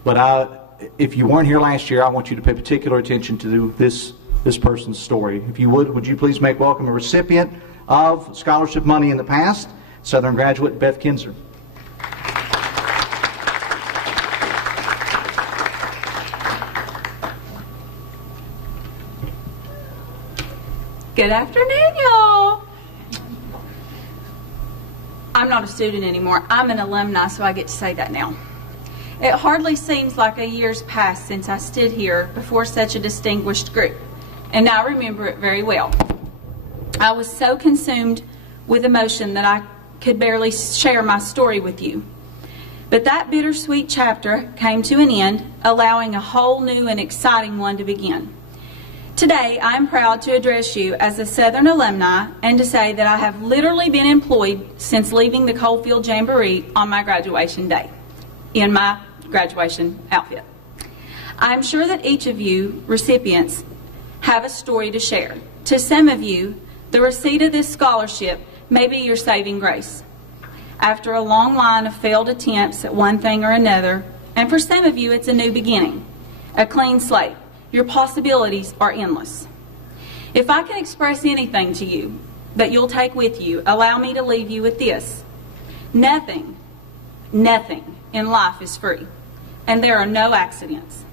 But if you weren't here last year, I want you to pay particular attention to this person's story. If you would you please make welcome a recipient of scholarship money in the past, Southern graduate Beth Kinzer. Good afternoon, y'all. I'm not a student anymore. I'm an alumni, so I get to say that now. It hardly seems like a year's passed since I stood here before such a distinguished group, and I remember it very well. I was so consumed with emotion that I could barely share my story with you. But that bittersweet chapter came to an end, allowing a whole new and exciting one to begin. Today, I am proud to address you as a Southern alumni and to say that I have literally been employed since leaving the Coalfield Jamboree on my graduation day, in my graduation outfit. I am sure that each of you recipients have a story to share. To some of you, the receipt of this scholarship may be your saving grace. After a long line of failed attempts at one thing or another, and for some of you, it's a new beginning, a clean slate. Your possibilities are endless. If I can express anything to you that you'll take with you, allow me to leave you with this. Nothing in life is free, and there are no accidents.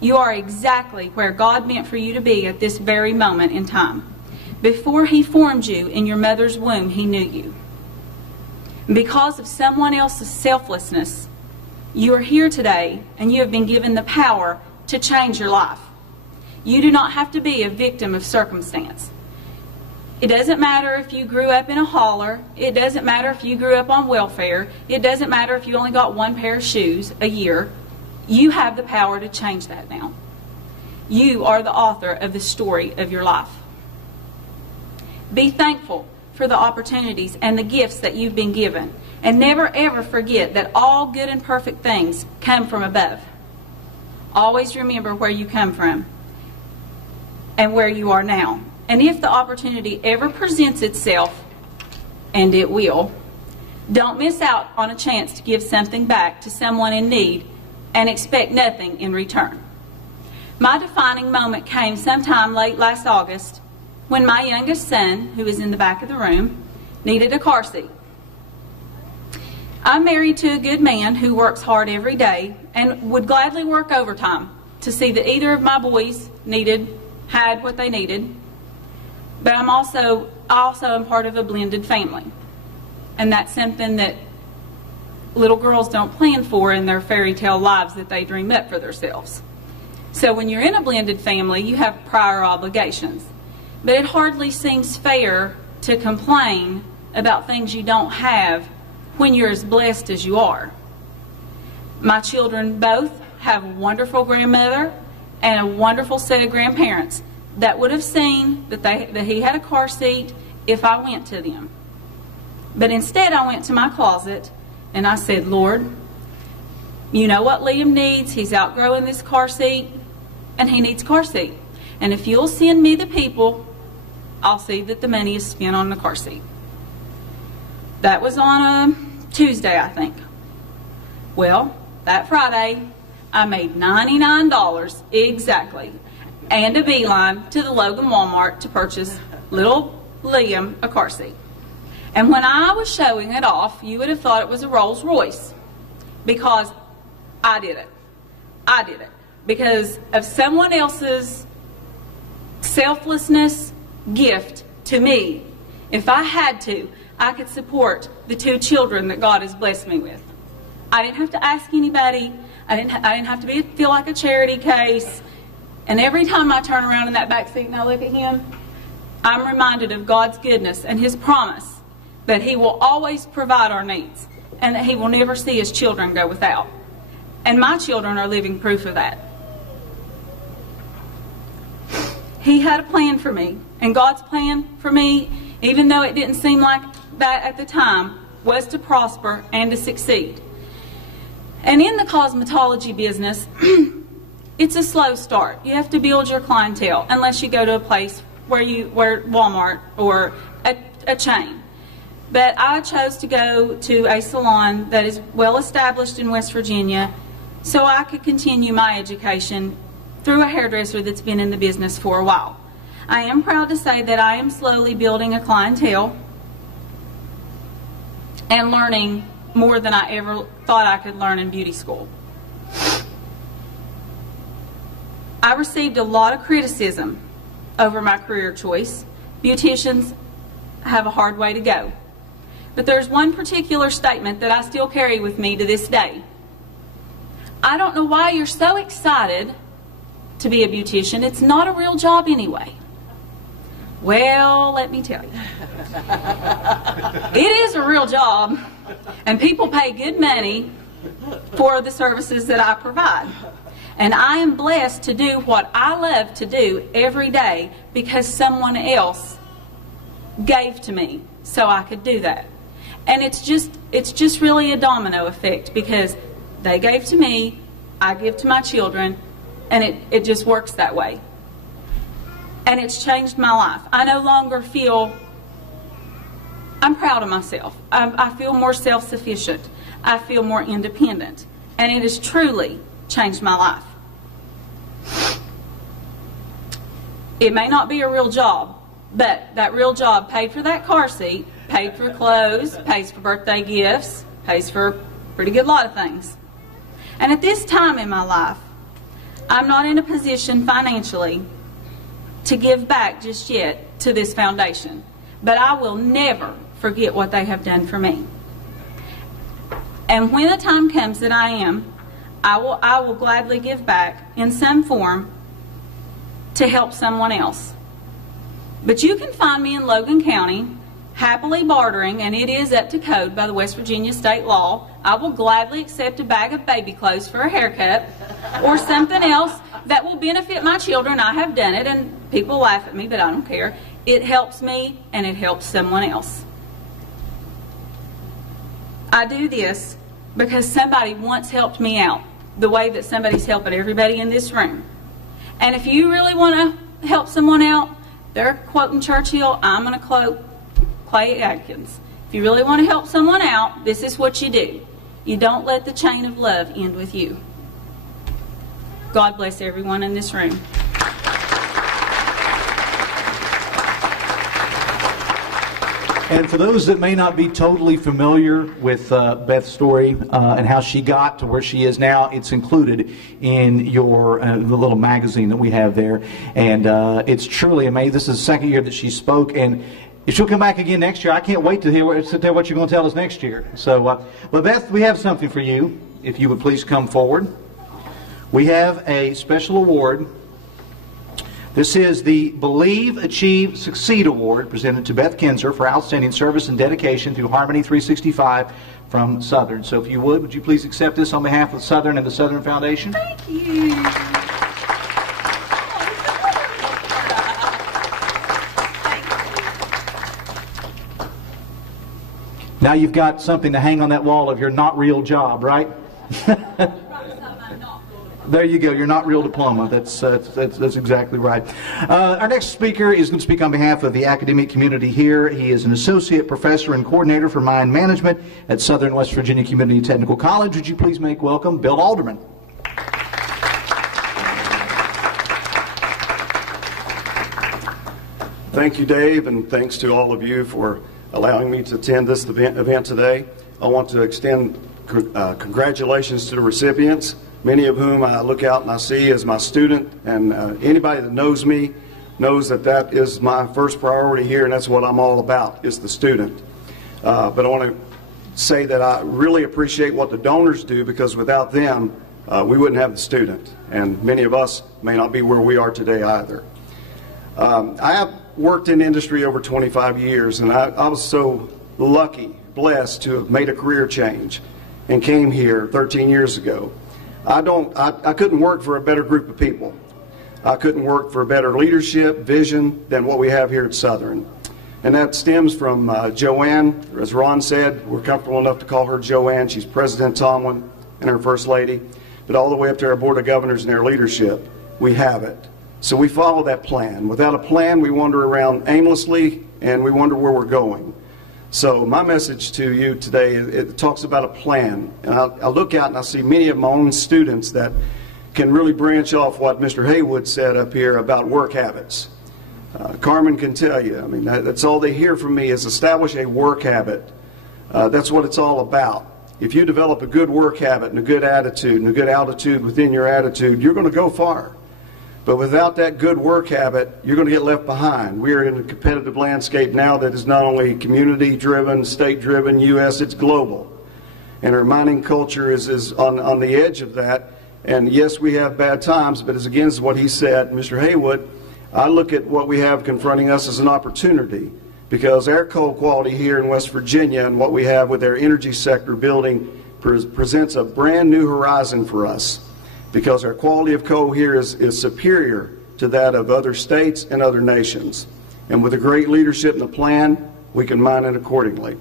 You are exactly where God meant for you to be at this very moment in time. Before He formed you in your mother's womb, He knew you. Because of someone else's selflessness, you are here today, and you have been given the power to change your life. You do not have to be a victim of circumstance. It doesn't matter if you grew up in a holler. It doesn't matter if you grew up on welfare. It doesn't matter if you only got one pair of shoes a year. You have the power to change that now. You are the author of the story of your life. Be thankful for the opportunities and the gifts that you've been given. And never ever forget that all good and perfect things come from above. Always remember where you come from and where you are now. And if the opportunity ever presents itself, and it will, don't miss out on a chance to give something back to someone in need and expect nothing in return. My defining moment came sometime late last August when my youngest son, who is in the back of the room, needed a car seat. I'm married to a good man who works hard every day and would gladly work overtime to see that either of my boys had what they needed. But I also am part of a blended family. And that's something that little girls don't plan for in their fairy tale lives that they dream up for themselves. So when you're in a blended family, you have prior obligations. But it hardly seems fair to complain about things you don't have when you're as blessed as you are. My children both have a wonderful grandmother and a wonderful set of grandparents that would have seen that he had a car seat if I went to them. But instead I went to my closet and I said, Lord, you know what Liam needs. He's outgrowing this car seat and he needs a car seat. And if you'll send me the people, I'll see that the money is spent on the car seat. That was on a Tuesday, I think. Well, that Friday, I made $99 exactly, and a beeline to the Logan Walmart to purchase little Liam a car seat. And when I was showing it off, you would have thought it was a Rolls Royce, because I did it. I did it because of someone else's selflessness gift to me. If I had to, I could support the 2 children that God has blessed me with. I didn't have to ask anybody. I didn't have to feel like a charity case. And every time I turn around in that back seat and I look at him, I'm reminded of God's goodness and His promise that He will always provide our needs and that He will never see His children go without. And my children are living proof of that. He had a plan for me, and God's plan for me, even though it didn't seem like that at the time, was to prosper and to succeed. And in the cosmetology business, it's a slow start. You have to build your clientele unless you go to a place where Walmart or a chain. But I chose to go to a salon that is well established in West Virginia so I could continue my education through a hairdresser that's been in the business for a while. I am proud to say that I am slowly building a clientele and learning more than I ever thought I could learn in beauty school. I received a lot of criticism over my career choice. Beauticians have a hard way to go. But there's one particular statement that I still carry with me to this day. I don't know why you're so excited to be a beautician. It's not a real job anyway. Well, let me tell you. It is a real job, and people pay good money for the services that I provide. And I am blessed to do what I love to do every day because someone else gave to me so I could do that. And it's just really a domino effect because they gave to me, I give to my children, and it just works that way. And it's changed my life. I no longer feel, I'm proud of myself. I feel more self-sufficient. I feel more independent. And it has truly changed my life. It may not be a real job, but that real job paid for that car seat, paid for clothes, pays for birthday gifts, pays for a pretty good lot of things. And at this time in my life, I'm not in a position financially to give back just yet to this foundation. But I will never forget what they have done for me. And when the time comes that I will gladly give back in some form to help someone else. But you can find me in Logan County, happily bartering, and it is up to code by the West Virginia state law. I will gladly accept a bag of baby clothes for a haircut or something else that will benefit my children. I have done it, and people laugh at me, but I don't care. It helps me, and it helps someone else. I do this because somebody once helped me out the way that somebody's helping everybody in this room. And if you really want to help someone out, they're quoting Churchill, I'm going to quote Clay Adkins. If you really want to help someone out, this is what you do. You don't let the chain of love end with you. God bless everyone in this room. And for those that may not be totally familiar with Beth's story and how she got to where she is now, it's included in your the little magazine that we have there. And it's truly amazing. This is the second year that she spoke, and if she'll come back again next year, I can't wait to hear what you're going to tell us next year. So, well, Beth, we have something for you. If you would please come forward. We have a special award. This is the Believe, Achieve, Succeed Award presented to Beth Kinzer for outstanding service and dedication through Harmony 365 from Southern. So if you would you please accept this on behalf of Southern and the Southern Foundation? Thank you. Now you've got something to hang on that wall of your not real job, right? There you go. Your not real diploma. That's exactly right. Our next speaker is going to speak on behalf of the academic community here. He is an associate professor and coordinator for mine management at Southern West Virginia Community Technical College. Would you please make welcome Bill Alderman? Thank you, Dave, and thanks to all of you for allowing me to attend this event today. I want to extend congratulations to the recipients, many of whom I look out and I see as my student, and anybody that knows me knows that that is my first priority here, and that's what I'm all about, is the student. But I want to say that I really appreciate what the donors do, because without them, we wouldn't have the student, and many of us may not be where we are today either. I have worked in industry over 25 years, and I was so lucky, blessed to have made a career change and came here 13 years ago. I couldn't work for a better group of people. I couldn't work for a better leadership, vision than what we have here at Southern. And that stems from Joanne. As Ron said, we're comfortable enough to call her Joanne. She's President Tomlin and her First Lady. but all the way up to our Board of Governors and our leadership. We have it. So we follow that plan. Without a plan, we wander around aimlessly, and we wonder where we're going. So my message to you today, it talks about a plan. And I look out and I see many of my own students that can really branch off what Mr. Haywood said up here about work habits. Carmen can tell you, I mean, that's all they hear from me is establish a work habit. That's what it's all about. If you develop a good work habit and a good attitude and a good altitude within your attitude, you're going to go far. But without that good work habit, you're going to get left behind. We are in a competitive landscape now that is not only community-driven, state-driven, U.S., it's global. And our mining culture is on the edge of that. And yes, we have bad times, but as again as what he said, Mr. Haywood, I look at what we have confronting us as an opportunity, because our coal quality here in West Virginia and what we have with our energy sector building presents a brand new horizon for us, because our quality of coal here is superior to that of other states and other nations. And with a great leadership and a plan, we can mine it accordingly.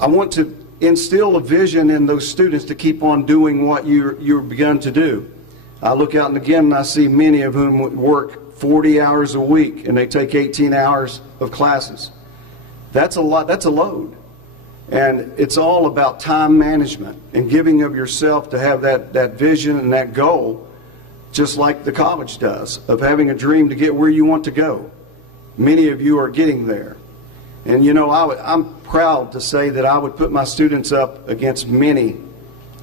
I want to instill a vision in those students to keep on doing what you've begun to do. I look out and again I see many of whom work 40 hours a week and they take 18 hours of classes. That's a lot, that's a load. And it's all about time management and giving of yourself to have that vision and that goal, just like the college does, of having a dream to get where you want to go. Many of you are getting there. And you know, I'm proud to say that I would put my students up against many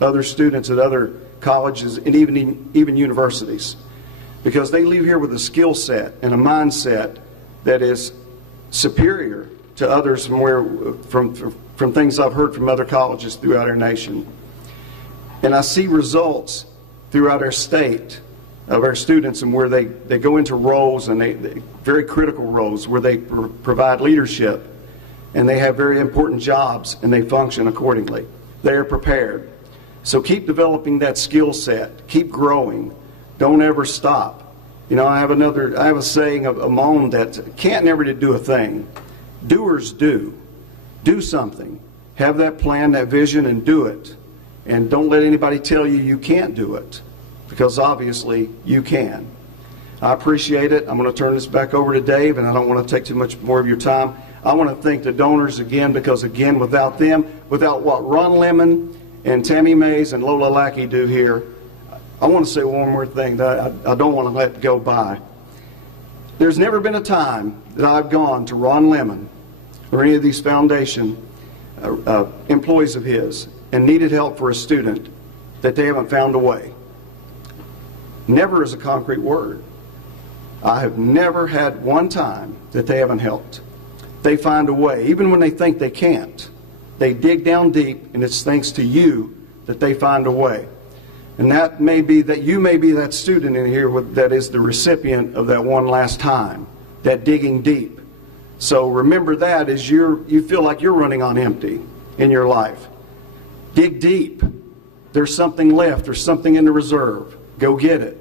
other students at other colleges and even universities, because they leave here with a skill set and a mindset that is superior to others from things I've heard from other colleges throughout our nation. And I see results throughout our state of our students and where they go into roles, and they very critical roles where they provide leadership and they have very important jobs and they function accordingly. They are prepared. So keep developing that skill set. Keep growing. Don't ever stop. You know, I have a saying of my own that can't never do a thing. Doers do. Do something. Have that plan, that vision, and do it. And don't let anybody tell you you can't do it, because obviously you can. I appreciate it. I'm going to turn this back over to Dave, and I don't want to take too much more of your time. I want to thank the donors again, because again, without them, without what Ron Lemon and Tammy Mays and Lola Lackey do here, I want to say one more thing that I don't want to let go by. There's never been a time that I've gone to Ron Lemon or any of these foundation employees of his and needed help for a student that they haven't found a way. Never is a concrete word. I have never had one time that they haven't helped. They find a way, even when they think they can't. They dig down deep, and it's thanks to you that they find a way. And that may be that you may be that student in here that is the recipient of that one last time, that digging deep. So remember that as you feel like you're running on empty in your life. Dig deep. There's something left. There's something in the reserve. Go get it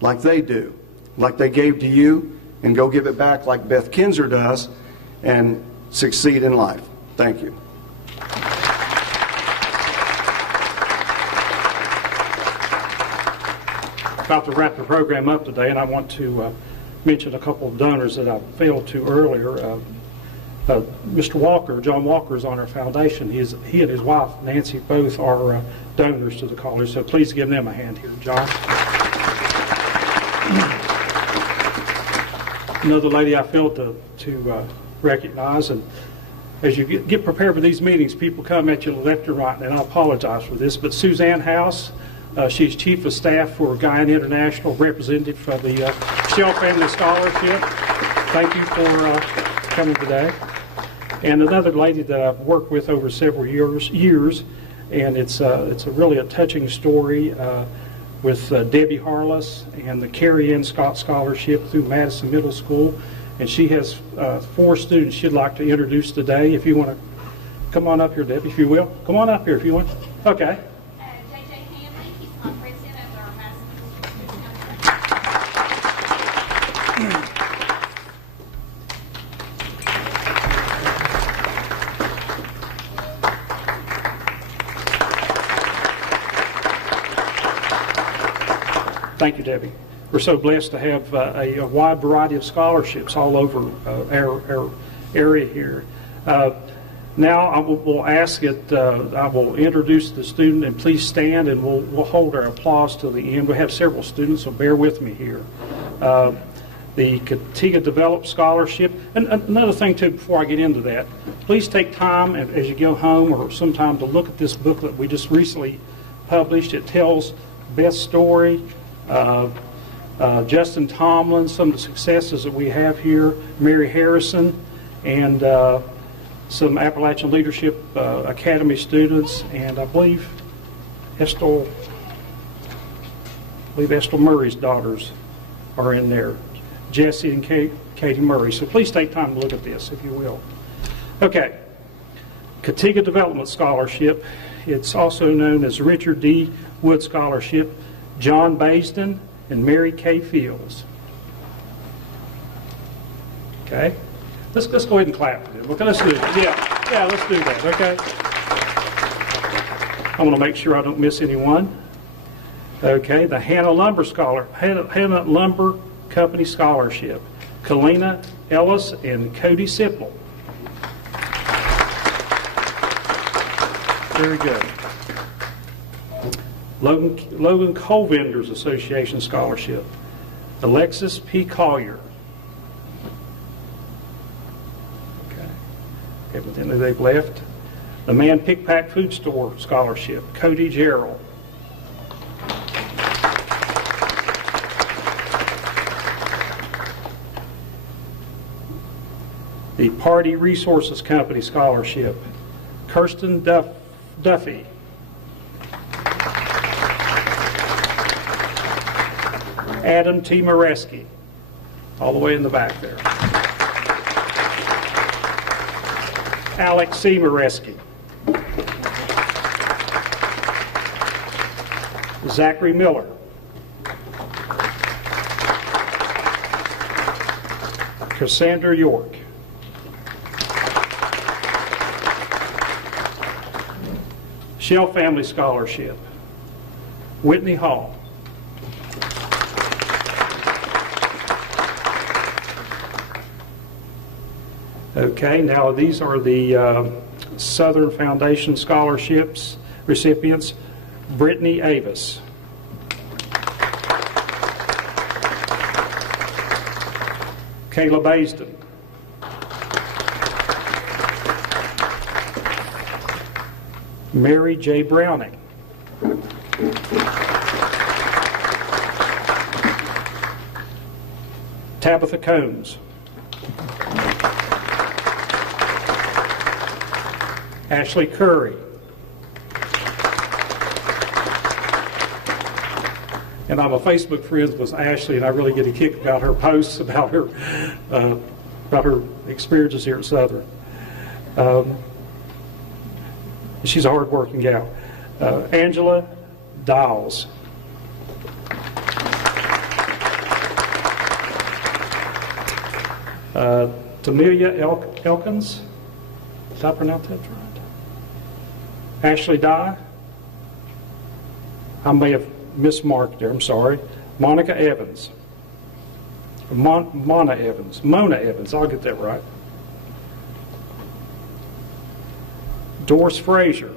like they do, like they gave to you, and go give it back like Beth Kinzer does, and succeed in life. Thank you. About to wrap the program up today, and I want to mention a couple of donors that I failed to earlier. Mr. Walker, John Walker, is on our foundation. He and his wife, Nancy, both are donors to the college, so please give them a hand here, John. Another lady I failed to recognize, and as you get prepared for these meetings, people come at you left and right, and I apologize for this, but Suzanne House, she's Chief of Staff for Guyana International, representative for the Shell Family Scholarship. Thank you for coming today. And another lady that I've worked with over several years, and it's really a touching story with Debbie Harless and the Carrie Ann Scott Scholarship through Madison Middle School. And she has 4 students she'd like to introduce today. If you want to come on up here, Debbie, if you will. Come on up here if you want. Okay. J.J. Hanley, he's my president of our Thank you, Debbie. We're so blessed to have a wide variety of scholarships all over our area here. Now I will ask it, I will introduce the student, and please stand, and we'll hold our applause till the end. We have several students, so bear with me here. The Katiga Develop Scholarship. And another thing, too, before I get into that, please take time as you go home or sometime to look at this booklet we just recently published. It tells Beth's story, Justin Tomlin, some of the successes that we have here, Mary Harrison, and some Appalachian Leadership Academy students, and I believe Estel Murray's daughters are in there, Jesse and Katie Murray. So please take time to look at this, if you will. Okay, Katiga Development Scholarship. It's also known as Richard D. Wood Scholarship, John Baisden and Mary K. Fields. Okay, let's go ahead and clap for them. Okay, let's do it. Yeah, let's do that. Okay, I want to make sure I don't miss anyone. Okay, the Hannah Lumber Company Scholarship, Kalina Ellis and Cody Sipple. Very good. Logan Coal Vendors Association Scholarship, Alexis P. Collier. Okay, but then they've left. The Man Pick Pack Food Store Scholarship, Cody Gerald. The Party Resources Company Scholarship, Kirsten Duffy. Adam T. Moreski, all the way in the back there. Alex C. Moreski. Zachary Miller. Cassandra York. Shell Family Scholarship, Whitney Hall. Okay, now these are the Southern Foundation Scholarships recipients. Brittany Avis. Kayla Baisden. Mary J. Browning. Tabitha Combs. Ashley Curry. And I'm a Facebook friend with Ashley, and I really get a kick about her posts about her experiences here at Southern. She's a hard-working gal. Angela Dowles. Tamelia Elkins. Did I pronounce that right? Ashley Dye. I may have mismarked there, I'm sorry. Monica Evans. Mona Evans, I'll get that right. Doris Frazier.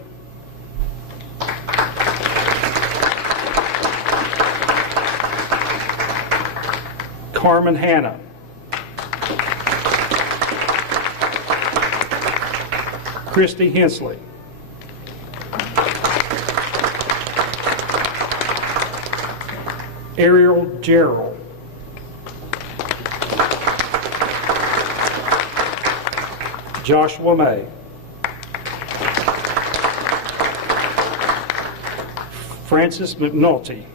Carmen Hanna. Christy Hensley. Ariel Gerald. Joshua May. Francis McNulty.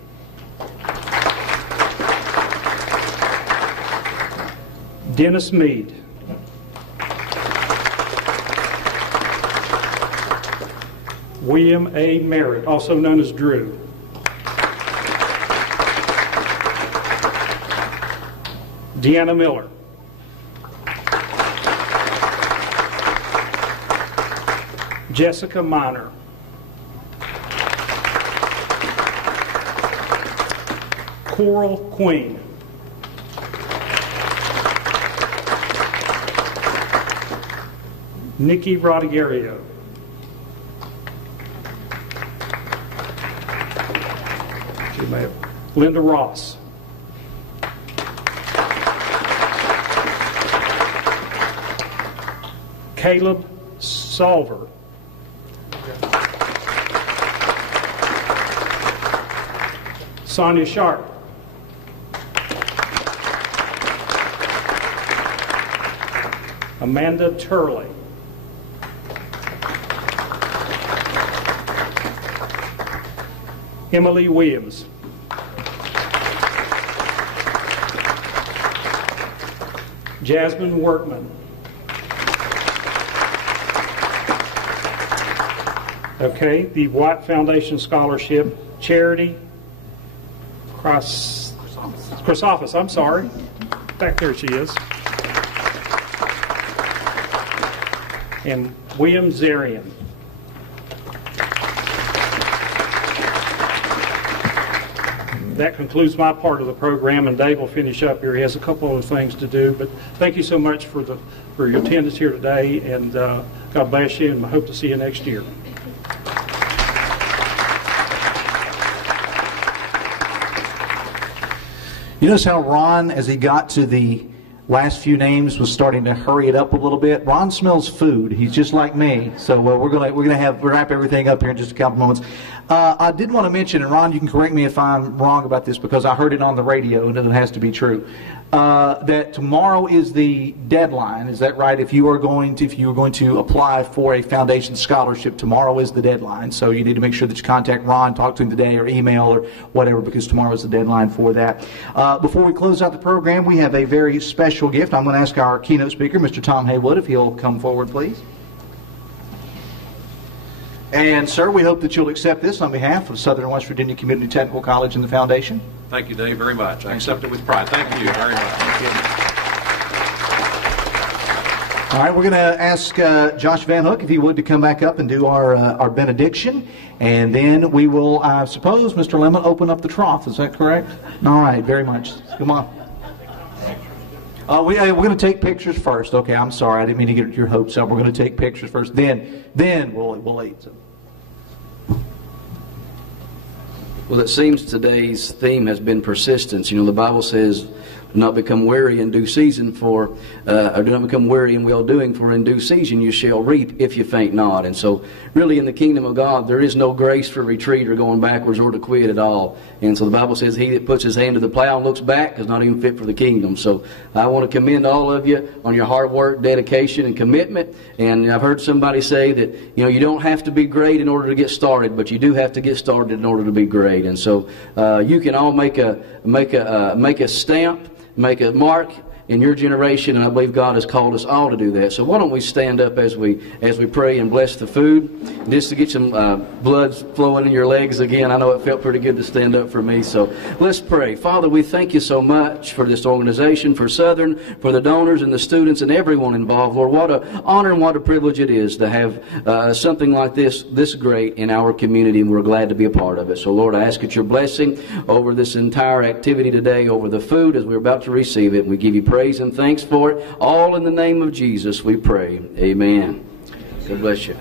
Dennis Mead. William A. Merritt, also known as Drew. Deanna Miller. Jessica Miner. Coral Queen. Nikki Rodigario. Linda Ross. Caleb Solver. Sonia Sharp. Amanda Turley. Emily Williams. Jasmine Workman. Okay, the White Foundation Scholarship Charity Chrysophis, I'm sorry. Back there she is. And William Zarian. That concludes my part of the program, and Dave will finish up here. He has a couple other things to do, but thank you so much for your attendance here today, and God bless you, and I hope to see you next year. You notice how Ron, as he got to the last few names, was starting to hurry it up a little bit. Ron smells food. He's just like me. So we're gonna wrap everything up here in just a couple moments. I did want to mention, and Ron, you can correct me if I'm wrong about this because I heard it on the radio and it has to be true. That tomorrow is the deadline. Is that right? If you were going to apply for a foundation scholarship, tomorrow is the deadline. So you need to make sure that you contact Ron, talk to him today, or email or whatever, because tomorrow is the deadline for that. Before we close out the program, we have a very special gift. I'm going to ask our keynote speaker, Mr. Tom Haywood, if he'll come forward, please. And, sir, we hope that you'll accept this on behalf of Southern West Virginia Community Technical College and the Foundation. Thank you, Dave, very much. I accept it with pride. Thank you very much. Thank you. All right, we're going to ask Josh Van Hook, if he would, to come back up and do our benediction. And then we will, I suppose, Mr. Lemon, open up the trough. Is that correct? All right, very much. Come on. We're going to take pictures first. Okay, I'm sorry. I didn't mean to get your hopes up. We're going to take pictures first. Then we'll eat. Well, it seems today's theme has been persistence. You know, the Bible says, do not become weary in due season or do not become weary in well-doing, for in due season you shall reap if you faint not. And so, really, in the kingdom of God, there is no grace for retreat or going backwards or to quit at all. And so the Bible says, he that puts his hand to the plow and looks back is not even fit for the kingdom. So I want to commend all of you on your hard work, dedication, and commitment. And I've heard somebody say that, you know, you don't have to be great in order to get started, but you do have to get started in order to be great. And so you can all make a stamp, make a mark in your generation, and I believe God has called us all to do that. So why don't we stand up as we pray and bless the food, just to get some blood flowing in your legs again. I know it felt pretty good to stand up for me. So let's pray. Father, we thank you so much for this organization, for Southern, for the donors and the students and everyone involved. Lord, what an honor and what a privilege it is to have something like this great in our community, and we're glad to be a part of it. So Lord, I ask that your blessing over this entire activity today, over the food as we're about to receive it. We give you praise and thanks for it. All in the name of Jesus we pray. Amen. God bless you.